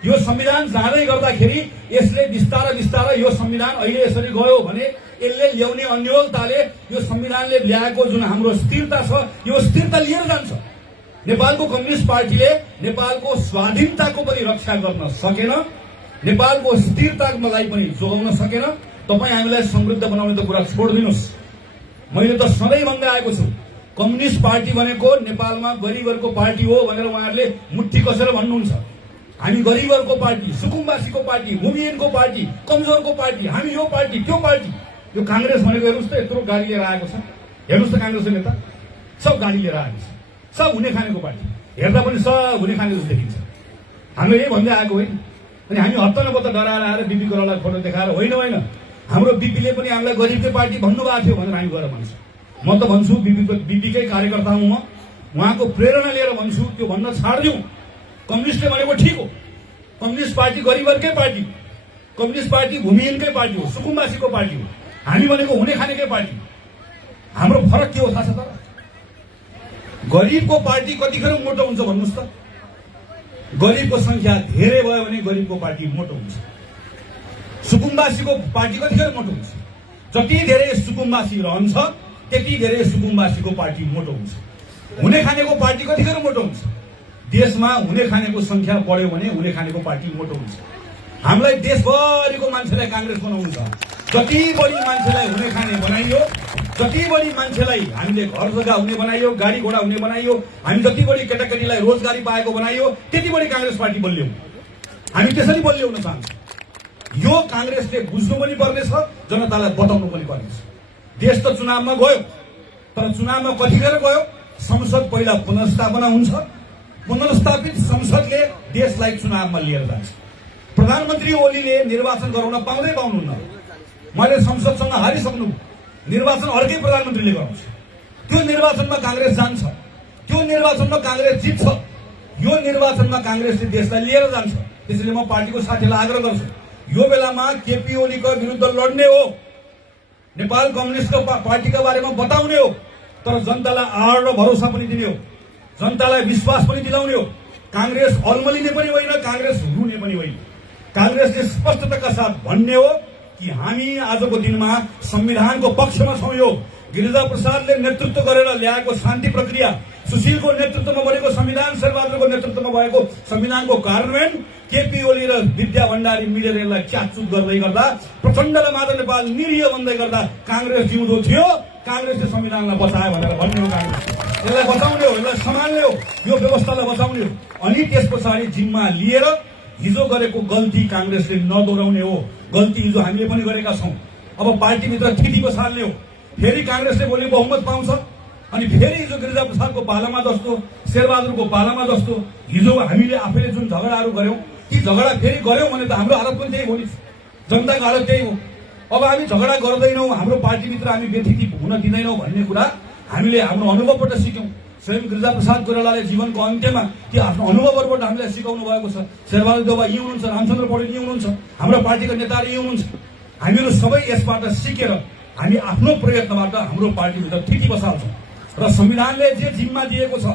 यो संविधान जाँदै गर्दाखेरि यसले बिस्तारै यो संविधान अहिले यसरी गयो भने यसले ल्याउने अन्योलताले यो संविधानले ल्याएको जुन हाम्रो स्थिरता छ यो स्थिरता लिएर जान्छ। नेपालको कम्युनिस्ट पार्टीले नेपालको स्वाधीनताको पनि रक्षा गर्न सकेन, नेपालको स्थिरतालाई पनि जोगाउन सकेन। तपाईँ हामीलाई समृद्ध बनाउने त कुरा छोडिदिनुहोस्। मैले त सधैँ भन्दै आएको छु, कम्युनिस्ट पार्टी भनेको नेपालमा गरिबहरूको पार्टी हो भनेर उहाँहरूले मुट्ठी कसेर भन्नुहुन्छ। हामी गरिबहरूको पार्टी, सुकुम्बासीको पार्टी, भूमिहीनको पार्टी, कमजोरको पार्टी, हामी यो पार्टी त्यो पार्टी। यो कांग्रेस भनेको हेर्नुहोस् त, यत्रो गाडी लिएर आएको छ। हेर्नुहोस् त कांग्रेसको नेता सब गाडी लिएर आएको छ, सब हुने खानेको पार्टी, हेर्दा पनि सब हुने खाने जस्तो देखिन्छ। हाम्रो यही भन्दै आएको होइन। अनि हामी हत्ता नपत्ता डराएर आएर बिपी कोरालाई फोटो देखाएर होइन, हाम्रो बिपीले पनि हामीलाई गरिबकै पार्टी भन्नुभएको थियो भनेर हामी गएर भन्छौँ। म त भन्छु बिपीकै कार्यकर्ता हुँ, म उहाँको प्रेरणा लिएर भन्छु, त्यो भन्न छाड्दिउँ। कम्युनिस्टले भनेको ठिक हो, कम्युनिस्ट पार्टी गरिबहरूकै पार्टी, कम्युनिस्ट पार्टी भूमिहीनकै पार्टी हो, सुकुम्बासीको पार्टी हो। हामी भनेको हुने खानेकै पार्टी। हाम्रो फरक के हो थाहा छ त? गरिबको पार्टी कतिखेर मोटो हुन्छ भन्नुहोस् त? गरिबको संख्या धेरै भयो भने गरिबको पार्टी मोटो हुन्छ। सुकुम्बासीको पार्टी कतिखेर मोटो हुन्छ? जति धेरै सुकुम्बासी रहन्छ त्यति धेरै सुकुम्बासीको पार्टी मोटो हुन्छ। हुने खानेको पार्टी कतिखेर मोटो हुन्छ? देशमा हुने खानेको संख्या बढ्यो भने हुने खानेको पार्टी मोटो हुन्छ। हामीलाई देशभरिको मान्छेलाई कांग्रेस बनाउनु छ। जति बढी मान्छेलाई हुने खाने बनाइयो, जति बढी मान्छेलाई हामीले घर जग्गा हुने बनाइयो, गाडी घोडा हुने बनाइयो, हामी जति बढी केटाकेटीलाई रोजगारी पाएको बनाइयो, त्यति बढी कांग्रेस पार्टी बलियो। हामी त्यसरी बलियो हुन चाहन्छौँ। यो कांग्रेसले बुझ्नु पनि पर्नेछ, जनतालाई बताउनु पनि पर्नेछ। देश त चुनावमा गयो, तर चुनावमा कतिखेर गयो? संसद पहिला पुनर्स्थापना हुन्छ, पुनर्स्थापित संसदले देशलाई चुनावमा लिएर जान्छ। प्रधानमन्त्री ओलीले निर्वाचन गराउन पाउनुहुन्न। मैले संसदसँग हारिसक्नु, निर्वाचन अर्कै प्रधानमन्त्रीले गराउँछ। त्यो निर्वाचनमा कांग्रेस जान्छ, त्यो निर्वाचनमा कांग्रेस जित्छ, यो निर्वाचनमा कांग्रेसले देशलाई लिएर जान्छ। त्यसैले म पार्टीको साथीलाई आग्रह गर्छु, यो बेलामा केपी ओलीको विरुद्ध लड्ने हो, नेपाल कम्युनिस्टको पार्टीका बारेमा बताउने हो, तर जनतालाई आड़ र भरोसा पनि दिने हो, जनतालाई विश्वास पनि दिलाउने हो। कांग्रेस अलमलिने पनि होइन, कांग्रेस रुने पनि होइन। कांग्रेसले स्पष्टताका साथ भन्ने हो कि हामी आजको दिनमा संविधानको पक्षमा छौं। यो गिरिजा प्रसादले नेतृत्व गरेर ल्याएको शान्ति प्रक्रिया, सुशीलको नेतृत्वमा बनेको संविधान, शेरबहादुरको नेतृत्वमा भएको संविधानको कार्यान्वयन, केपी ओली र विद्या भण्डारी मिलेर यसलाई च्यातचुत गर्दै गर्दा, प्रचण्डलाई मात्र नेपाल निरीह भन्दै गर्दा कांग्रेस जिउँदो थियो। कांग्रेसले संविधानलाई बचायो भनेर भन्ने हो। कांग्रेस यसलाई बचाउने हो, यसलाई सम्हाल्ने हो, यो व्यवस्थालाई बचाउने हो। अनि त्यस पछाडि जिम्मा लिएर हिजो गरेको गल्ती कांग्रेसले नदोहोऱ्याउने हो। गल्ती हिजो हामीले पनि गरेका छौं। अब पार्टीभित्र थिति बसाल्ने हो। फेरि कांग्रेसले भोलि बहुमत पाउँछ, अनि फेरि हिजो गिरिजा प्रसादको पालामा जस्तो, शेरबहादुरको पालामा जस्तो हिजो हामीले आफैले जुन झगडाहरू गर्यौं, ती झगडा फेरि गर्यौं भने त हाम्रो हालत पनि त्यही हो नि, जनताको हालत त्यही हो। अब हामी झगडा गर्दैनौं, हाम्रो पार्टीभित्र हामी व्यथिति हुन दिँदैनौं भन्ने कुरा हामीले हाम्रो अनुभवबाट सिक्यौं। स्वयं गिरिजा प्रसाद कोइरालाले जीवनको अन्त्यमा त्यो आफ्नो अनुभवबाट हामीलाई सिकाउनु भएको छ। शेरबहादुर देउवा यी हुनुहुन्छ, रामचन्द्र पौडेल यी हुनुहुन्छ, हाम्रो पार्टीका नेताहरू यी हुनुहुन्छ। हामीहरू सबै यसबाट सिकेर हामी आफ्नो प्रयत्नबाट हाम्रो पार्टीभित्र थिति बसाल्छौं र संविधानले जे जिम्मा दिएको छ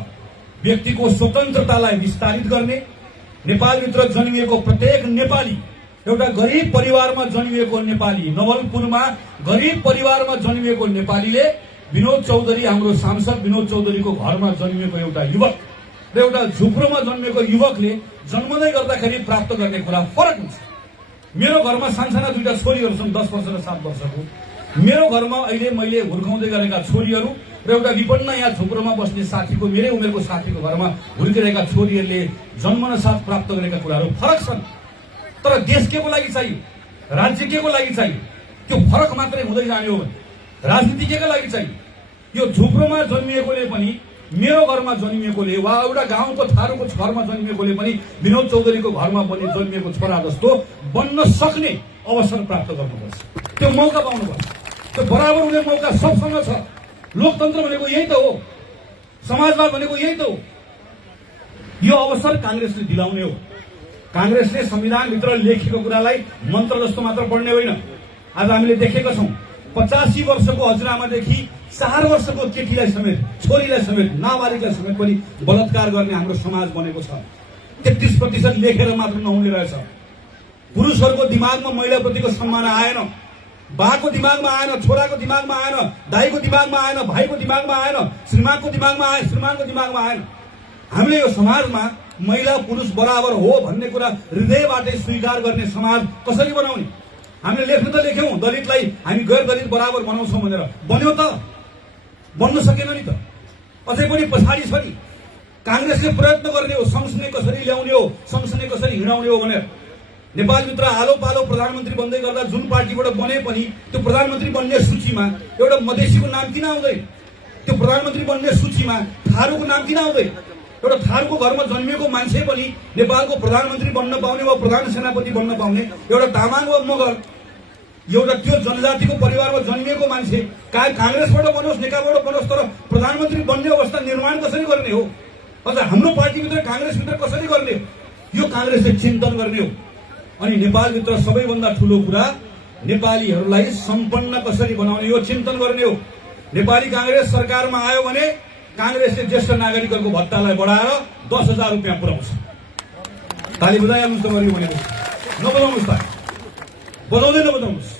व्यक्तिको स्वतन्त्रतालाई विस्तारित गर्ने, नेपालभित्र जन्मिएको प्रत्येक नेपाली एउटा गरिब परिवारमा जन्मिएको नेपाली, नवलपुरमा गरिब परिवारमा जन्मिएको नेपालीले विनोद चौधरी, हाम्रो सांसद विनोद चौधरीको घरमा जन्मिएको एउटा युवक र एउटा झुप्रोमा जन्मेको युवकले जन्मदै गर्दाखेरि प्राप्त गर्ने कुरा फरक हुन्छ। मेरो घरमा सानसाना दुईटा छोरीहरू छन्, 10 वर्ष र 7 वर्षको। मेरो घरमा अहिले मैले हुर्काउँदै गरेका छोरीहरू र एउटा विपन्न यहाँ झुप्रोमा बस्ने साथीको, मेरै उमेरको साथीको घरमा हुर्किरहेका छोरीहरूले जन्मनसाथ प्राप्त गरेका कुराहरू फरक छन्। तर देश के को लागि चाहियो, राज्य के को लागि चाहियो, त्यो फरक मात्रै हुँदै जाने हो भने राजनीति के को लागि चाहियो? यो झुप्रोमा जन्मिएकोले पनि, मेरो घरमा जन्मिएकोले वा एउटा गाउँको थारूको घरमा जन्मिएकोले पनि विनोद चौधरीको घरमा पनि जन्मिएको छोरा जस्तो बन्न सक्ने अवसर प्राप्त गर्नुपर्छ। त्यो मौका पाउनुपर्छ। त्यो बराबर हुने मौका सबसँग छ। लोकतन्त्र भनेको यही त हो, समाजवाद भनेको यही त हो। यो अवसर कांग्रेसले दिलाउने हो। कांग्रेसले संविधानभित्र लेखेको कुरालाई मन्त्र जस्तो मात्र पढ्ने होइन। आज हामीले देखेका छौं 85 वर्षको हजुरआमादेखि 4 वर्षको केटीलाई समेत, छोरीलाई समेत, नाबालिगलाई समेत पनि बलात्कार गर्ने हाम्रो समाज बनेको छ। 33% लेखेर मात्र नहुने रहेछ। पुरुषहरूको दिमागमा महिलाप्रतिको सम्मान आएन, बाको दिमागमा आएन, छोराको दिमागमा आएन, दाइको दिमागमा आएन, भाइको दिमागमा आएन, श्रीमानको दिमागमा आएन, श्रीमानको दिमागमा आएन। हामीले यो समाजमा महिला पुरुष बराबर हो भन्ने कुरा हृदयबाटै स्वीकार गर्ने समाज कसरी बनाउने? हामीले लेख्न त लेख्यौं दलितलाई हामी गैर दलित बराबर बनाउँछौं भनेर, बन्यो त? बन्न सकेन नि त। अझै पनि पछाडि छ नि। कांग्रेसले प्रयत्न गर्ने हो सँगसँगै कसरी ल्याउने हो, सँगसँगै कसरी हिँडाउने हो भनेर। नेपालभित्र आलो पालो प्रधानमन्त्री बन्दै गर्दा जुन पार्टीबाट बने पनि त्यो प्रधानमन्त्री बन्ने सूचीमा एउटा मधेसीको नाम किन आउँदैन? त्यो प्रधानमन्त्री बन्ने सूचीमा थारूको नाम किन आउँदैन? एउटा थारूको घरमा जन्मिएको मान्छे पनि नेपालको प्रधानमन्त्री बन्न पाउने वा प्रधान सेनापति बन्न पाउने, एउटा तामाङ वा मगर, एउटा त्यो जनजातिको परिवारमा जन्मिएको मान्छे कांग्रेसबाट बनोस्, नेकपाबाट बनोस्, तर प्रधानमन्त्री बन्ने अवस्था निर्माण कसरी गर्ने हो? अझ हाम्रो पार्टीभित्र, कांग्रेसभित्र कसरी गर्ने? यो कांग्रेसले चिन्तन गर्ने हो। अनि नेपालभित्र सबैभन्दा ठूलो कुरा नेपालीहरूलाई सम्पन्न कसरी बनाउने, यो चिन्तन गर्ने हो। नेपाली कांग्रेस सरकारमा आयो भने कांग्रेसले ज्येष्ठ नागरिकहरूको भत्तालाई बढाएर 10,000 रुपियाँ पुर्याउँछ। ताली बजाइहाल्नुहोस् तपाईँहरू भनेको, नबजाउनुहोस् त, बजाउँदै नबजाउनुहोस्।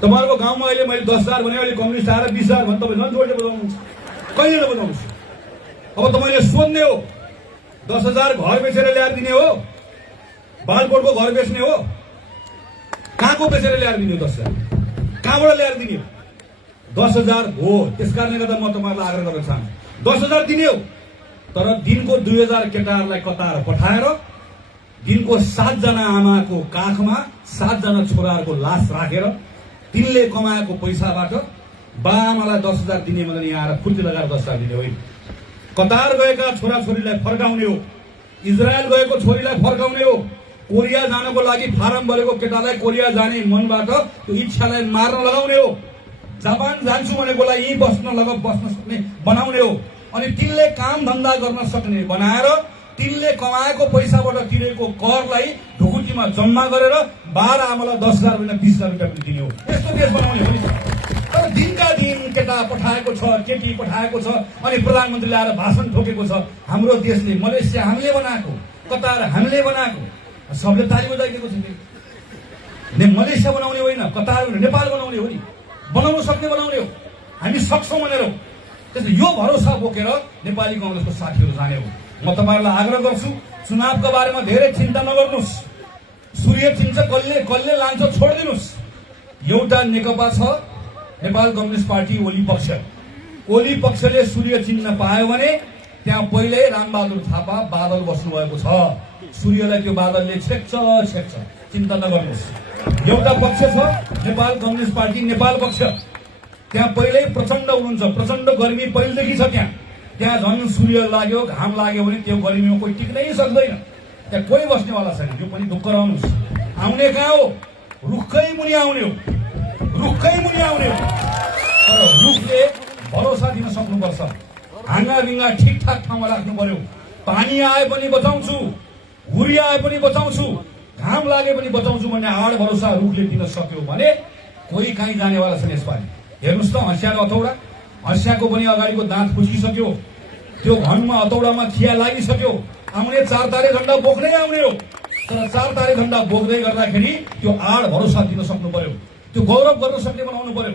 तपाईँहरूको गाउँमा अहिले मैले 10,000 भने अहिले कम्युनिस्ट आएर 20,000 भने तपाईँ झन् जोडले बजाउनुहुन्छ। कहिले नबजाउनुहोस्। अब तपाईँले सोध्ने हो 10,000 घर बेचेर ल्याएर दिने हो, बालकोटको घर बेच्ने हो, कहाँको बेचेर ल्याएर दिने हो? 10,000 कहाँबाट ल्याएर दिने हो? 10,000 हो। त्यसकारणले गर्दा म तपाईँहरूलाई आग्रह गर्न चाहन्छु, 10,000 दिने हो, तर दिनको 2,000 केटाहरूलाई कतार पठाएर दिनको 7 जना आमाको काखमा 7 जना छोराहरूको लास राखेर तिनले कमाएको पैसाबाट बाआमालाई 10,000 दिने भनेर यहाँ आएर फुर्ती लगाएर 10,000 दिने होइन। कतार गएका छोराछोरीलाई फर्काउने हो, इजरायल गएको छोरीलाई फर्काउने हो, कोरिया जानको लागि फारम भरेको केटालाई कोरिया जाने मनबाट त्यो इच्छालाई मार्न लगाउने हो, जापान जान्छु भनेकोलाई यहीँ बस्न सक्ने बनाउने हो। अनि तिनले काम धन्दा गर्न सक्ने बनाएर तिनले कमाएको पैसाबाट तिरेको करलाई ढुकुटीमा जम्मा गरेर 12 आमालाई 10,000 होइन 20,000 रुपियाँ पनि दिने हो। यस्तो देश बनाउने हो नि। तर दिनका दिन केटा पठाएको छ, केटी पठाएको छ, अनि प्रधानमन्त्रीले आएर भाषण ठोकेको छ हाम्रो देशले, मलेसिया हामीले बनाएको, कतार हामीले बनाएको। सबले ताली बजाइदिएको छ। मलेसिया बनाउने होइन, कतार नेपाल बनाउने हो नि। बनाउन सक्ने बनाउने हो, हामी सक्छौँ भनेर हो। त्यसैले यो भरोसा बोकेर नेपाली कांग्रेसको साथीहरू जाने हो। म तपाईहरुलाई आग्रह गर्छु, चुनावको बारेमा धेरै चिन्ता नगर्नुस्। सूर्य चिन्छ कसले लान्छ छोड्दिनुस्। एउटा नेकपा छ, नेपाल कम्युनिस्ट पार्टी ओली पक्ष। ओली पक्षले सूर्य चिन्ह पायो भने त्यहाँ पहिले रामबहादुर थापा बादल बस्नु भएको छ। सूर्यलाई त्यो बादलले छेक्छ, चिन्ता नगर्नुस्। एउटा पक्ष छ नेपाल कम्युनिस्ट पार्टी नेपाल पक्ष, त्यहाँ पहिल्यै प्रचण्ड हुनुहुन्छ, प्रचण्ड गर्मी पहिलेदेखि छ। त्यहाँ झन् सूर्य लाग्यो, घाम लाग्यो भने त्यो गर्मीमा कोही टिक्नै सक्दैन, त्यहाँ कोही बस्नेवाला छैन। यो पनि ढुक्क रहनुहोस्। आउने कहाँ हो? रुखकै मुनि आउने हो, रुखकै मुनि आउने हो। तर रुखले भरोसा दिन सक्नुपर्छ, हाँगा रिङ्गा ठिकठाक ठाउँमा राख्नु पर्यो। पानी आए पनि बचाउँछु, हुरी आए पनि बचाउँछु, घाम लागे पनि बचाउँछु भन्ने आड भरोसा रुखले दिन सक्यो भने कोही कहीँ जानेवाला छैन यसपालि। हेर्नुहोस् त, हँसियाको अथौडा, हँसियाको पनि अगाडिको दाँत फुस्किसक्यो, त्यो घनमा अतौडामा खिया लागिसक्यो, आउने 4 तारे झण्डा बोक्नै आउने हो। तर 4 तारे झण्डा बोक्दै गर्दाखेरि त्यो आड भरोसा दिन सक्नु पर्यो, त्यो गौरव गर्न सक्ने बनाउनु पर्यो।